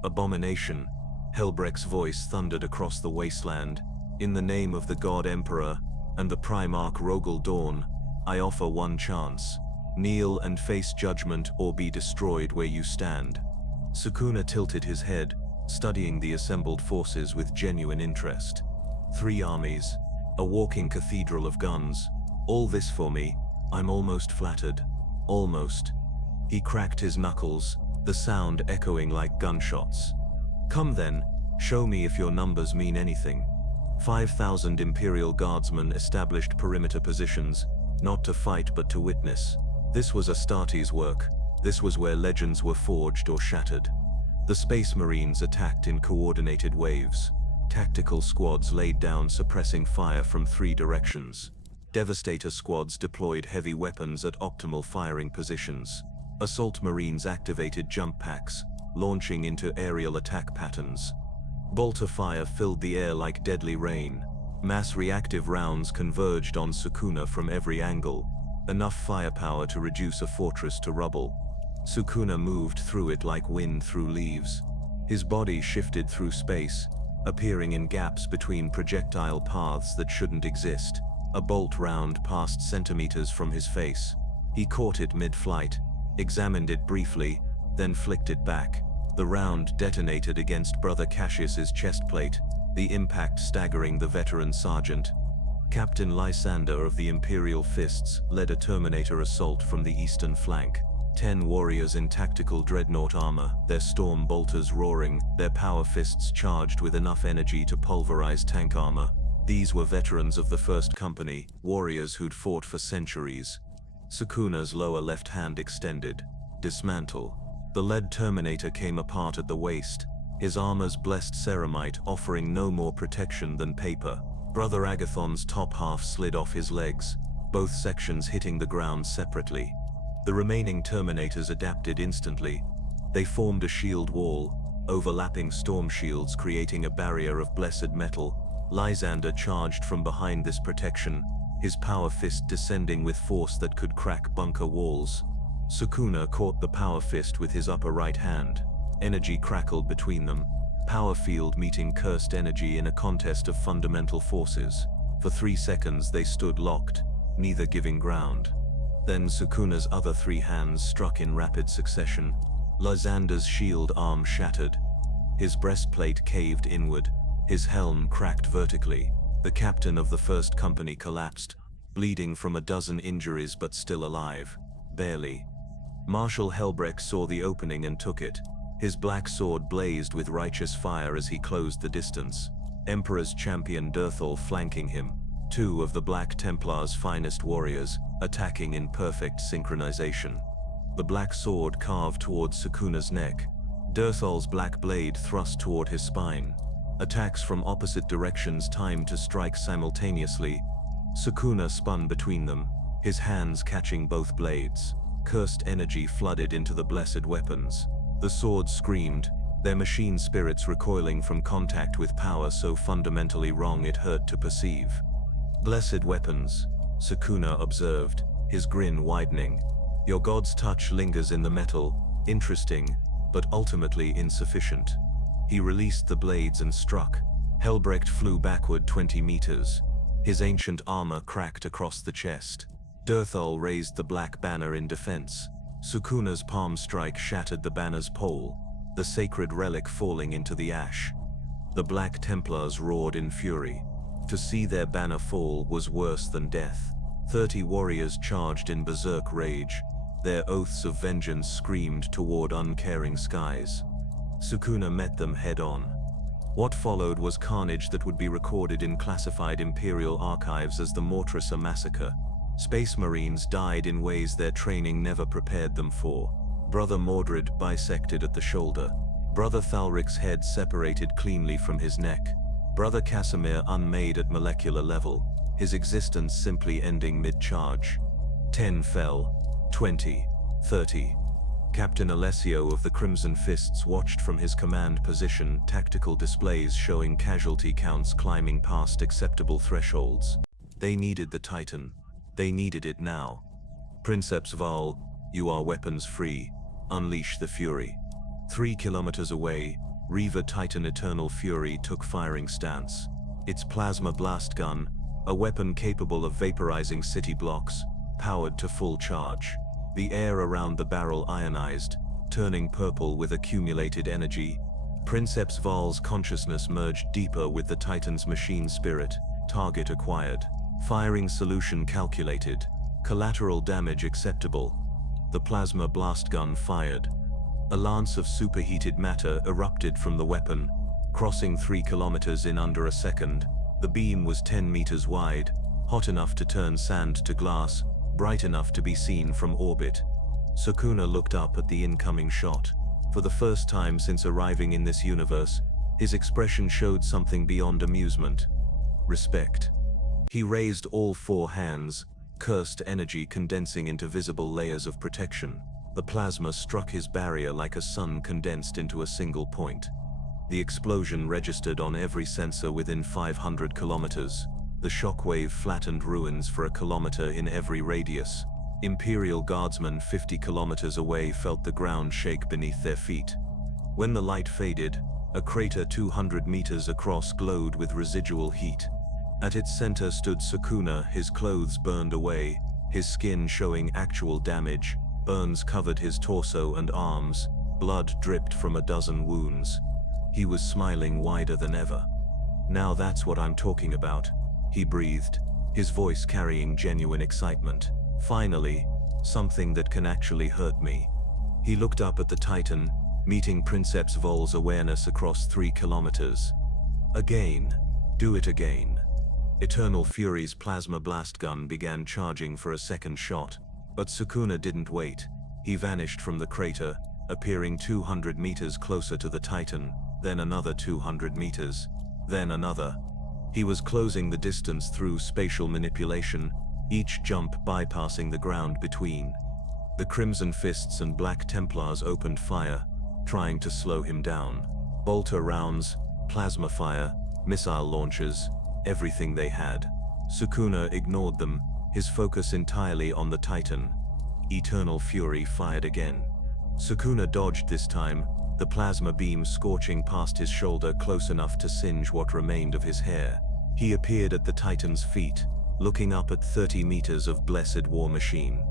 Abomination, Helbrecht's voice thundered across the wasteland. In the name of the God Emperor and the Primarch Rogel Dawn, I offer one chance. Kneel and face judgment or be destroyed where you stand. Sukuna tilted his head, studying the assembled forces with genuine interest. 3 armies, a walking cathedral of guns. All this for me, I'm almost flattered. Almost. He cracked his knuckles, the sound echoing like gunshots. Come then, show me if your numbers mean anything. 5,000 Imperial Guardsmen established perimeter positions, not to fight but to witness. This was Astartes' work. This was where legends were forged or shattered. The Space Marines attacked in coordinated waves. Tactical squads laid down suppressing fire from 3 directions. Devastator squads deployed heavy weapons at optimal firing positions. Assault Marines activated jump packs, launching into aerial attack patterns. Bolter fire filled the air like deadly rain. Mass reactive rounds converged on Sukuna from every angle, enough firepower to reduce a fortress to rubble. Sukuna moved through it like wind through leaves. His body shifted through space, appearing in gaps between projectile paths that shouldn't exist. A bolt round passed centimeters from his face. He caught it mid-flight, examined it briefly, then flicked it back. The round detonated against Brother Cassius's chestplate, the impact staggering the veteran sergeant. Captain Lysander of the Imperial Fists led a Terminator assault from the eastern flank. 10 warriors in tactical dreadnought armor, their storm bolters roaring, their power fists charged with enough energy to pulverize tank armor. These were veterans of the First Company, warriors who'd fought for centuries. Sukuna's lower left hand extended. Dismantle. The lead Terminator came apart at the waist, his armor's blessed ceramite offering no more protection than paper. Brother Agathon's top half slid off his legs, both sections hitting the ground separately. The remaining Terminators adapted instantly. They formed a shield wall, overlapping storm shields creating a barrier of blessed metal. Lysander charged from behind this protection, his power fist descending with force that could crack bunker walls. Sukuna caught the power fist with his upper right hand. Energy crackled between them, power field meeting cursed energy in a contest of fundamental forces. For 3 seconds they stood locked, neither giving ground. Then Sukuna's other 3 hands struck in rapid succession. Lysander's shield arm shattered. His breastplate caved inward, his helm cracked vertically. The captain of the first company collapsed, bleeding from a dozen injuries but still alive. Barely. Marshal Helbrecht saw the opening and took it. His black sword blazed with righteous fire as he closed the distance. Emperor's champion Durthal flanking him, two of the Black Templar's finest warriors, attacking in perfect synchronization. The black sword carved towards Sukuna's neck. Durthal's black blade thrust toward his spine. Attacks from opposite directions timed to strike simultaneously. Sukuna spun between them, his hands catching both blades. Cursed energy flooded into the blessed weapons. The swords screamed, their machine spirits recoiling from contact with power so fundamentally wrong it hurt to perceive. Blessed weapons, Sukuna observed, his grin widening. Your god's touch lingers in the metal, interesting, but ultimately insufficient. He released the blades and struck. Helbrecht flew backward 20 meters. His ancient armor cracked across the chest. Durthal raised the black banner in defense. Sukuna's palm strike shattered the banner's pole, the sacred relic falling into the ash. The Black Templars roared in fury. To see their banner fall was worse than death. 30 warriors charged in berserk rage. Their oaths of vengeance screamed toward uncaring skies. Sukuna met them head-on. What followed was carnage that would be recorded in classified Imperial archives as the Mortressa massacre. Space Marines died in ways their training never prepared them for. Brother Mordred bisected at the shoulder. Brother Thalric's head separated cleanly from his neck. Brother Casimir unmade at molecular level, his existence simply ending mid-charge. 10 fell, 20, 30. Captain Alessio of the Crimson Fists watched from his command position, tactical displays showing casualty counts climbing past acceptable thresholds. They needed the Titan. They needed it now. Princeps Val, you are weapons free. Unleash the fury. 3 kilometers away, Reaver Titan Eternal Fury took firing stance. Its plasma blast gun, a weapon capable of vaporizing city blocks, powered to full charge. The air around the barrel ionized, turning purple with accumulated energy. Princeps Val's consciousness merged deeper with the Titan's machine spirit. Target acquired. Firing solution calculated. Collateral damage acceptable. The plasma blast gun fired. A lance of superheated matter erupted from the weapon, crossing 3 kilometers in under a second. The beam was 10 meters wide, hot enough to turn sand to glass, bright enough to be seen from orbit. Sukuna looked up at the incoming shot. For the first time since arriving in this universe, his expression showed something beyond amusement. Respect. He raised all 4 hands, cursed energy condensing into visible layers of protection. The plasma struck his barrier like a sun condensed into a single point. The explosion registered on every sensor within 500 kilometers. The shockwave flattened ruins for a kilometer in every radius. Imperial Guardsmen 50 kilometers away felt the ground shake beneath their feet. When the light faded, a crater 200 meters across glowed with residual heat. At its center stood Sukuna, his clothes burned away, his skin showing actual damage. Burns covered his torso and arms, blood dripped from a dozen wounds. He was smiling wider than ever. Now that's what I'm talking about, he breathed, his voice carrying genuine excitement. Finally, something that can actually hurt me. He looked up at the Titan, meeting Princeps Vol's awareness across 3 kilometers. Again. Do it again. Eternal Fury's plasma blast gun began charging for a second shot. But Sukuna didn't wait. He vanished from the crater, appearing 200 meters closer to the Titan, then another 200 meters, then another. He was closing the distance through spatial manipulation, each jump bypassing the ground between. The Crimson Fists and Black Templars opened fire, trying to slow him down. Bolter rounds, plasma fire, missile launchers, everything they had. Sukuna ignored them, his focus entirely on the Titan. Eternal Fury fired again. Sukuna dodged this time, the plasma beam scorching past his shoulder close enough to singe what remained of his hair. He appeared at the Titan's feet, looking up at 30 meters of blessed war machine.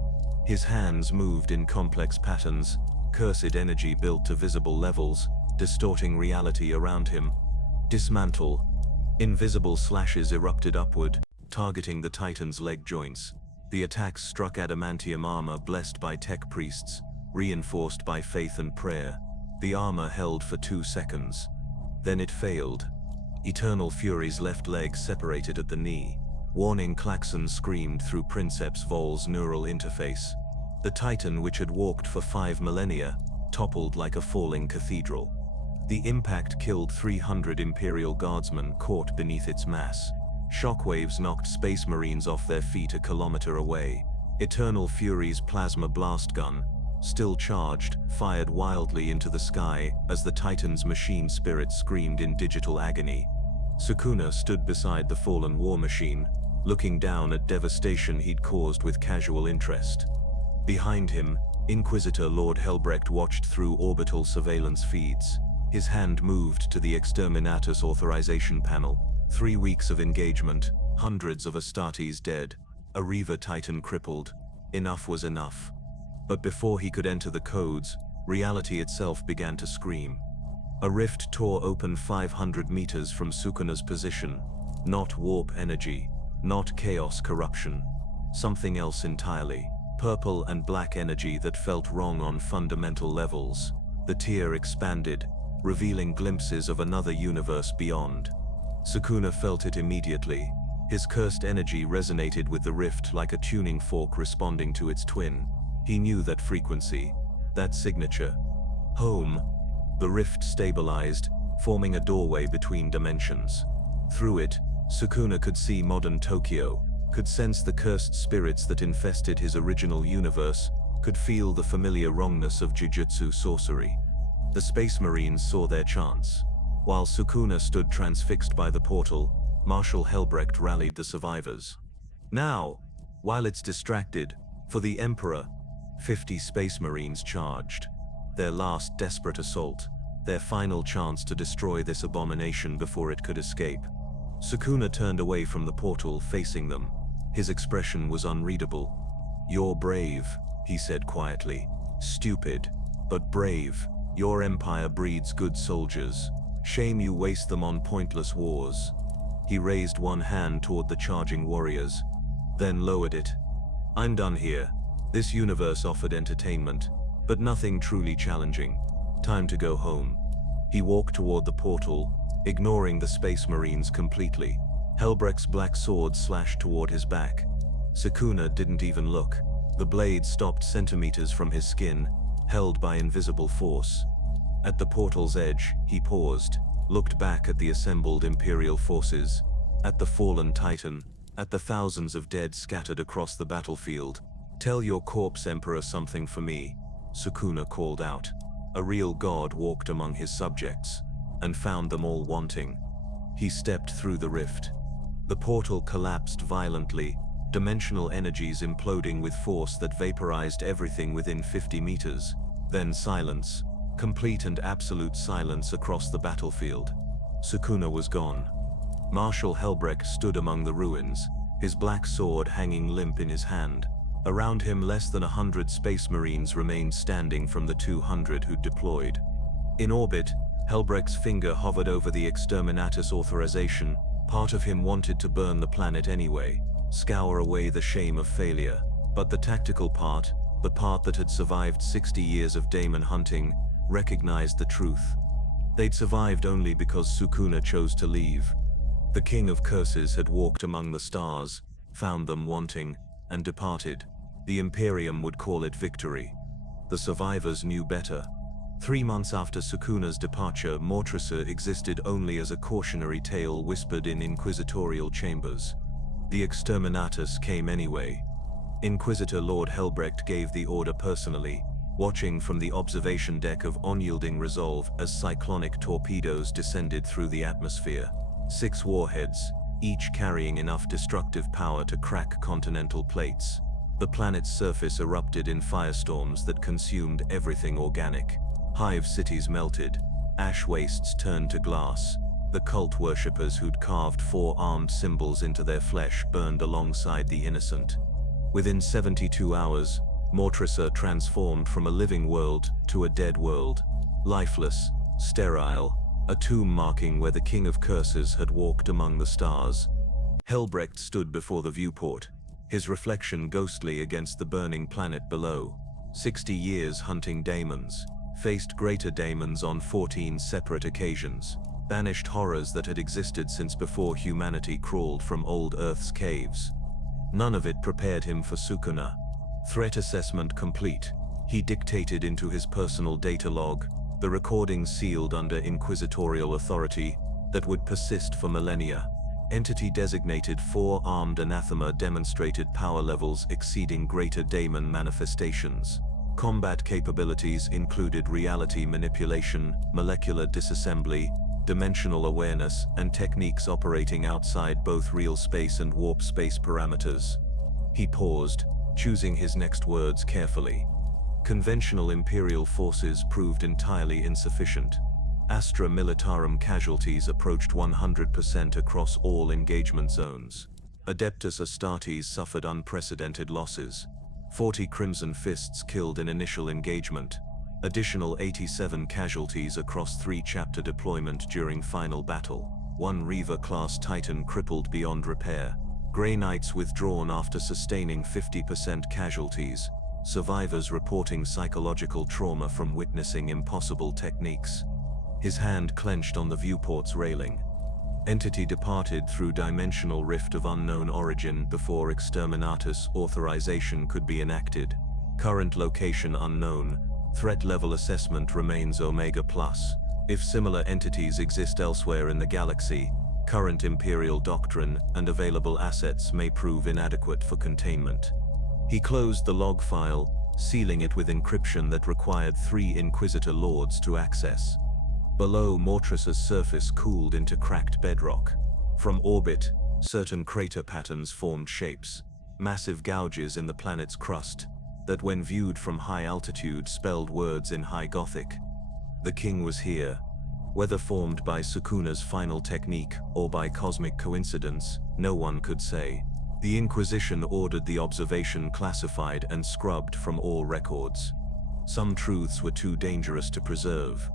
His hands moved in complex patterns, cursed energy built to visible levels, distorting reality around him. Dismantle. Invisible slashes erupted upward, targeting the Titan's leg joints. The attacks struck adamantium armor blessed by tech priests, reinforced by faith and prayer. The armor held for 2 seconds. Then it failed. Eternal Fury's left leg separated at the knee. Warning klaxons screamed through Princeps Vol's neural interface. The Titan, which had walked for 5 millennia, toppled like a falling cathedral. The impact killed 300 Imperial Guardsmen caught beneath its mass. Shockwaves knocked Space Marines off their feet a kilometer away. Eternal Fury's plasma blast gun, still charged, fired wildly into the sky as the Titan's machine spirit screamed in digital agony. Sukuna stood beside the fallen war machine, looking down at devastation he'd caused with casual interest. Behind him, Inquisitor Lord Helbrecht watched through orbital surveillance feeds. His hand moved to the Exterminatus authorization panel. 3 weeks of engagement, hundreds of Astartes dead, a Reaver Titan crippled. Enough was enough. But before he could enter the codes, reality itself began to scream. A rift tore open 500 meters from Sukuna's position. Not warp energy, not chaos corruption. Something else entirely. Purple and black energy that felt wrong on fundamental levels. The tier expanded, revealing glimpses of another universe beyond. Sukuna felt it immediately. His cursed energy resonated with the rift like a tuning fork responding to its twin. He knew that frequency, that signature. Home. The rift stabilized, forming a doorway between dimensions. Through it, Sukuna could see modern Tokyo, could sense the cursed spirits that infested his original universe, could feel the familiar wrongness of jujutsu sorcery. The Space Marines saw their chance. While Sukuna stood transfixed by the portal, Marshal Helbrecht rallied the survivors. Now, while it's distracted, for the Emperor, 50 Space Marines charged. Their last desperate assault, their final chance to destroy this abomination before it could escape. Sukuna turned away from the portal, facing them. His expression was unreadable. "You're brave," he said quietly. "Stupid, but brave. Your empire breeds good soldiers. Shame you waste them on pointless wars." He raised one hand toward the charging warriors, then lowered it. "I'm done here. This universe offered entertainment, but nothing truly challenging. Time to go home." He walked toward the portal, ignoring the Space Marines completely. Helbrecht's black sword slashed toward his back. Sukuna didn't even look. The blade stopped centimeters from his skin, held by invisible force. At the portal's edge, he paused, looked back at the assembled Imperial forces, at the fallen Titan, at the thousands of dead scattered across the battlefield. "Tell your corpse emperor something for me," Sukuna called out. A real god walked among his subjects, and found them all wanting. He stepped through the rift. The portal collapsed violently, dimensional energies imploding with force that vaporized everything within 50 meters. Then silence. Complete and absolute silence across the battlefield. Sukuna was gone. Marshal Helbrecht stood among the ruins, his black sword hanging limp in his hand. Around him, less than 100 Space Marines remained standing from the 200 who'd deployed. In orbit, Helbrecht's finger hovered over the Exterminatus authorization. Part of him wanted to burn the planet anyway, scour away the shame of failure. But the tactical part, the part that had survived 60 years of Daemon hunting, recognized the truth. They'd survived only because Sukuna chose to leave. The King of Curses had walked among the stars, found them wanting, and departed. The Imperium would call it victory. The survivors knew better. 3 months after Sukuna's departure, Mortressa existed only as a cautionary tale whispered in inquisitorial chambers. The Exterminatus came anyway. Inquisitor Lord Helbrecht gave the order personally, watching from the observation deck of unyielding resolve as cyclonic torpedoes descended through the atmosphere. 6 warheads, each carrying enough destructive power to crack continental plates. The planet's surface erupted in firestorms that consumed everything organic. Hive cities melted, ash wastes turned to glass. The cult worshippers who'd carved 4-armed symbols into their flesh burned alongside the innocent. Within 72 hours, Mortressa transformed from a living world to a dead world. Lifeless, sterile, a tomb marking where the King of Curses had walked among the stars. Helbrecht stood before the viewport, his reflection ghostly against the burning planet below. 60 years hunting daemons, faced greater daemons on 14 separate occasions, banished horrors that had existed since before humanity crawled from old Earth's caves. None of it prepared him for Sukuna. Threat assessment complete, he dictated into his personal data log, the recordings sealed under inquisitorial authority that would persist for millennia. Entity designated 4-armed anathema demonstrated power levels exceeding Greater Daemon manifestations. Combat capabilities included reality manipulation, molecular disassembly, dimensional awareness, and techniques operating outside both real space and warp space parameters. He paused, choosing his next words carefully. Conventional Imperial forces proved entirely insufficient. Astra Militarum casualties approached 100% across all engagement zones. Adepta Sororitas suffered unprecedented losses. 40 Crimson Fists killed in initial engagement. Additional 87 casualties across 3-chapter deployment during final battle. 1 Reaver-class Titan crippled beyond repair. Grey Knights withdrawn after sustaining 50% casualties. Survivors reporting psychological trauma from witnessing impossible techniques. His hand clenched on the viewport's railing. Entity departed through dimensional rift of unknown origin before exterminatus authorization could be enacted. Current location unknown. Threat level assessment remains Omega+. If similar entities exist elsewhere in the galaxy, current Imperial doctrine and available assets may prove inadequate for containment. He closed the log file, sealing it with encryption that required 3 Inquisitor Lords to access. Below, Mortressa's surface cooled into cracked bedrock. From orbit, certain crater patterns formed shapes, massive gouges in the planet's crust, that when viewed from high altitude spelled words in High Gothic. The king was here. Whether formed by Sukuna's final technique or by cosmic coincidence, no one could say. The Inquisition ordered the observation classified and scrubbed from all records. Some truths were too dangerous to preserve.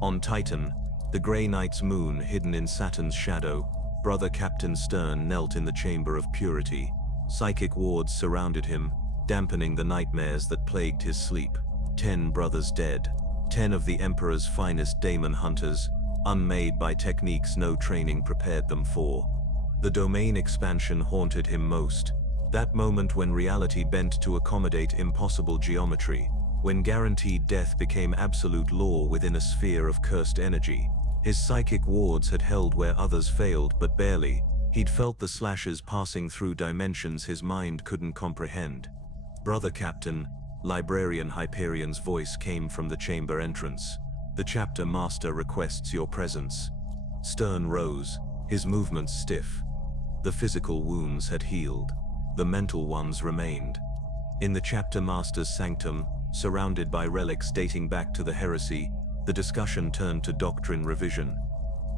On Titan, the Grey Knight's moon hidden in Saturn's shadow, Brother Captain Stern knelt in the Chamber of Purity. Psychic wards surrounded him, dampening the nightmares that plagued his sleep. 10 brothers dead. 10 of the Emperor's finest daemon hunters, unmade by techniques no training prepared them for. The domain expansion haunted him most. That moment when reality bent to accommodate impossible geometry. When guaranteed death became absolute law within a sphere of cursed energy. His psychic wards had held where others failed, but barely. He'd felt the slashes passing through dimensions his mind couldn't comprehend. Brother Captain, Librarian Hyperion's voice came from the chamber entrance. The chapter master requests your presence. Stern rose, his movements stiff. The physical wounds had healed. The mental ones remained. In the chapter master's sanctum, surrounded by relics dating back to the heresy, the discussion turned to doctrine revision.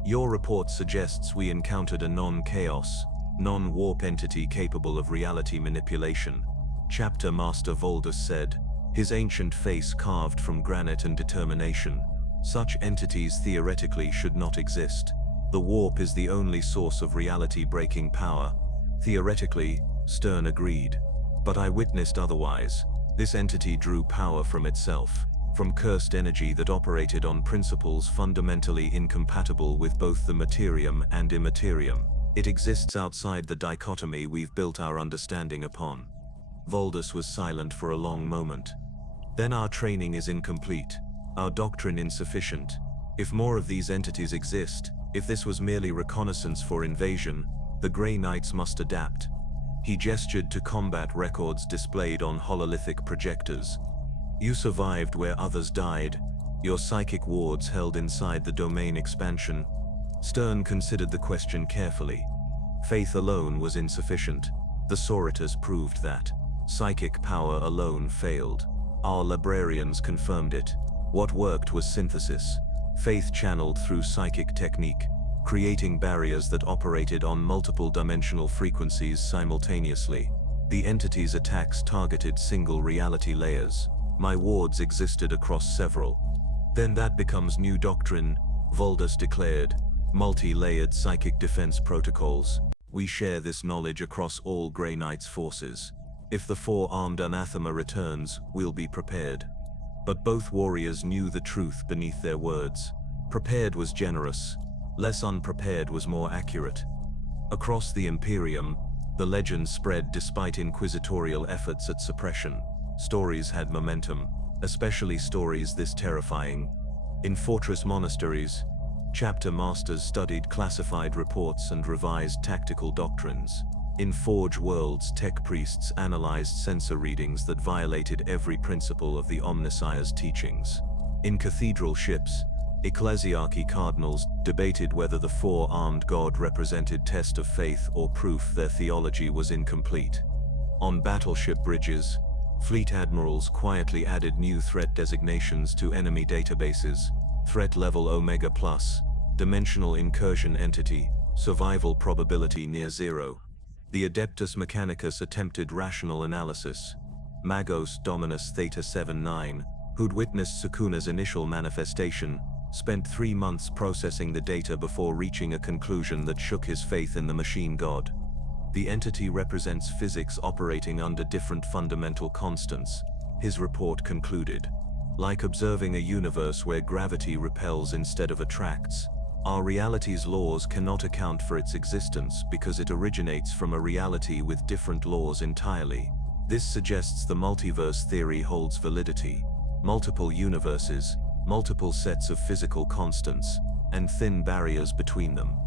Your report suggests we encountered a non-chaos, non-warp entity capable of reality manipulation. Chapter Master Voldus said, his ancient face carved from granite and determination. Such entities theoretically should not exist. The warp is the only source of reality-breaking power. Theoretically, Stern agreed. But I witnessed otherwise. This entity drew power from itself, from cursed energy that operated on principles fundamentally incompatible with both the Materium and Immaterium. It exists outside the dichotomy we've built our understanding upon. Voldus was silent for a long moment. Then our training is incomplete, our doctrine insufficient. If more of these entities exist, if this was merely reconnaissance for invasion, the Grey Knights must adapt. He gestured to combat records displayed on hololithic projectors. You survived where others died. Your psychic wards held inside the domain expansion. Stern considered the question carefully. Faith alone was insufficient. The Sororitas proved that. Psychic power alone failed. Our librarians confirmed it. What worked was synthesis. Faith channeled through psychic technique, creating barriers that operated on multiple dimensional frequencies simultaneously. The entity's attacks targeted single reality layers. My wards existed across several. Then that becomes new doctrine, Voldus declared. Multi-layered psychic defense protocols. We share this knowledge across all Grey Knight's forces. If the four-armed anathema returns, we'll be prepared. But both warriors knew the truth beneath their words. Prepared was generous. Less unprepared was more accurate. Across the Imperium, the legend spread despite inquisitorial efforts at suppression. Stories had momentum, especially stories this terrifying. In fortress monasteries, chapter masters studied classified reports and revised tactical doctrines. In Forge worlds, tech priests analyzed sensor readings that violated every principle of the Omnissiah's teachings. In cathedral ships, ecclesiarchy cardinals debated whether the four-armed god represented test of faith or proof their theology was incomplete. On battleship bridges, fleet admirals quietly added new threat designations to enemy databases: threat level Omega+, dimensional incursion entity, survival probability near zero. The Adeptus Mechanicus attempted rational analysis. Magos Dominus Theta 79, who'd witnessed Sukuna's initial manifestation, spent 3 months processing the data before reaching a conclusion that shook his faith in the machine god. The entity represents physics operating under different fundamental constants, his report concluded. Like observing a universe where gravity repels instead of attracts, our reality's laws cannot account for its existence because it originates from a reality with different laws entirely. This suggests the multiverse theory holds validity. Multiple universes, multiple sets of physical constants, and thin barriers between them.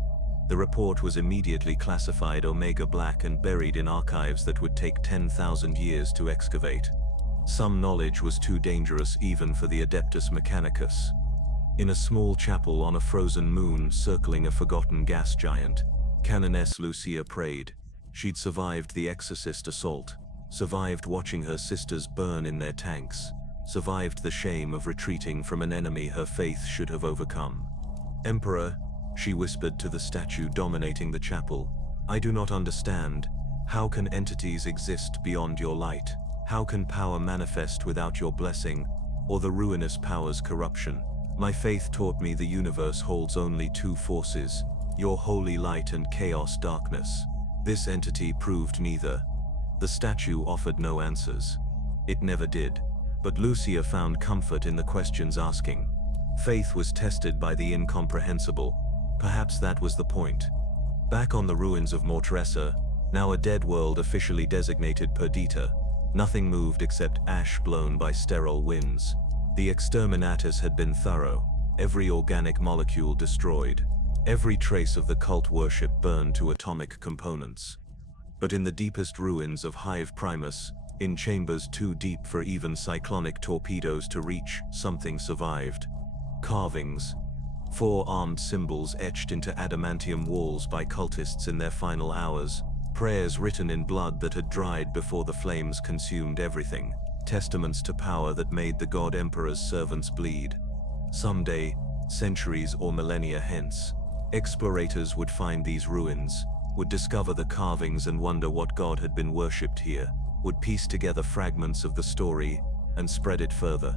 The report was immediately classified Omega Black and buried in archives that would take 10,000 years to excavate. Some knowledge was too dangerous even for the Adeptus Mechanicus. In a small chapel on a frozen moon circling a forgotten gas giant, Canoness Lucia prayed. She'd survived the exorcist assault, survived watching her sisters burn in their tanks, survived the shame of retreating from an enemy her faith should have overcome. "Emperor," she whispered to the statue dominating the chapel, "I do not understand. How can entities exist beyond your light? How can power manifest without your blessing, or the ruinous power's corruption? My faith taught me the universe holds only two forces, your holy light and chaos darkness. This entity proved neither." The statue offered no answers. It never did. But Lucia found comfort in the questions asking. Faith was tested by the incomprehensible. Perhaps that was the point. Back on the ruins of Mortressa, now a dead world officially designated Perdita, nothing moved except ash blown by sterile winds. The exterminatus had been thorough, every organic molecule destroyed, every trace of the cult worship burned to atomic components. But in the deepest ruins of Hive Primus, in chambers too deep for even cyclonic torpedoes to reach, something survived. Carvings. Four-armed symbols etched into adamantium walls by cultists in their final hours. Prayers written in blood that had dried before the flames consumed everything. Testaments to power that made the God Emperor's servants bleed. Someday, centuries or millennia hence, explorators would find these ruins, would discover the carvings and wonder what God had been worshipped here, would piece together fragments of the story and spread it further.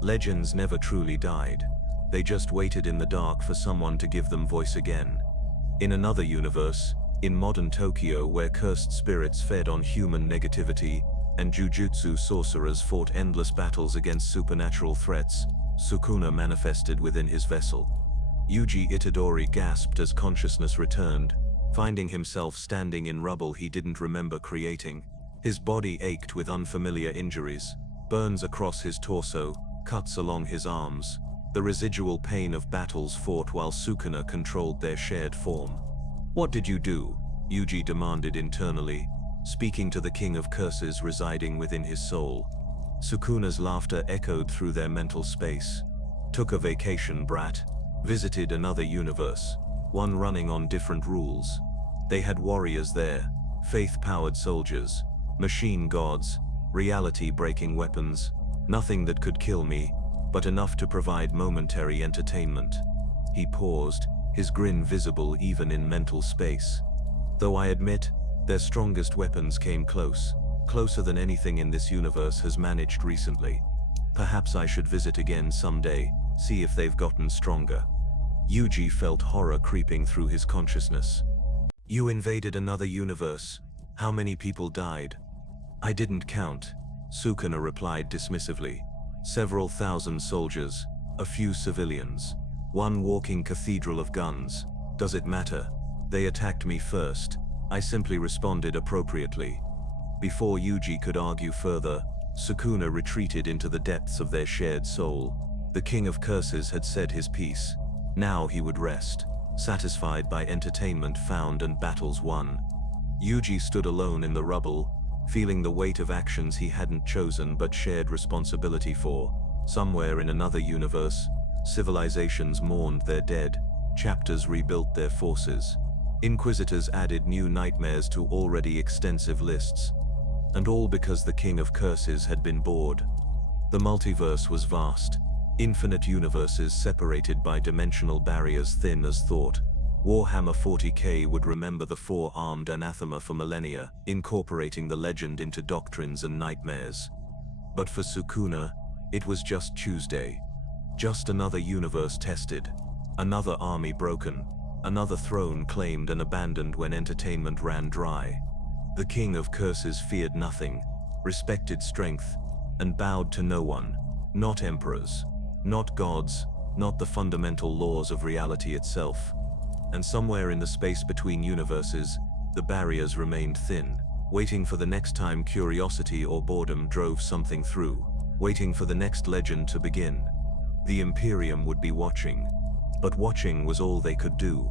Legends never truly died. They just waited in the dark for someone to give them voice again. In another universe, in modern Tokyo where cursed spirits fed on human negativity, and jujutsu sorcerers fought endless battles against supernatural threats, Sukuna manifested within his vessel. Yuji Itadori gasped as consciousness returned, finding himself standing in rubble he didn't remember creating. His body ached with unfamiliar injuries, burns across his torso, cuts along his arms, the residual pain of battles fought while Sukuna controlled their shared form. "What did you do?" Yuji demanded internally, speaking to the king of curses residing within his soul. Sukuna's laughter echoed through their mental space. "Took a vacation, brat. Visited another universe, one running on different rules. They had warriors there, faith-powered soldiers, machine gods, reality-breaking weapons, nothing that could kill me, but enough to provide momentary entertainment." He paused, his grin visible even in mental space. "Though I admit, their strongest weapons came close, closer than anything in this universe has managed recently. Perhaps I should visit again someday, See if they've gotten stronger. Yuji felt horror creeping through his consciousness. You invaded another universe. How many people died? I didn't count, Sukuna replied dismissively. Several thousand soldiers, a few civilians. One walking cathedral of guns. Does it matter? They attacked me first. I simply responded appropriately. Before Yuji could argue further, Sukuna retreated into the depths of their shared soul. The King of Curses had said his piece. Now he would rest, satisfied by entertainment found and battles won. Yuji stood alone in the rubble, feeling the weight of actions he hadn't chosen but shared responsibility for. Somewhere in another universe, civilizations mourned their dead, chapters rebuilt their forces. Inquisitors added new nightmares to already extensive lists. And all because the King of Curses had been bored. The multiverse was vast. Infinite universes separated by dimensional barriers thin as thought. Warhammer 40K would remember the four-armed anathema for millennia, incorporating the legend into doctrines and nightmares. But for Sukuna, it was just Tuesday. Just another universe tested. Another army broken. Another throne claimed and abandoned when entertainment ran dry. The King of Curses feared nothing, respected strength, and bowed to no one. Not emperors. Not gods, not the fundamental laws of reality itself. And somewhere in the space between universes, the barriers remained thin, waiting for the next time curiosity or boredom drove something through, waiting for the next legend to begin. The Imperium would be watching, but watching was all they could do.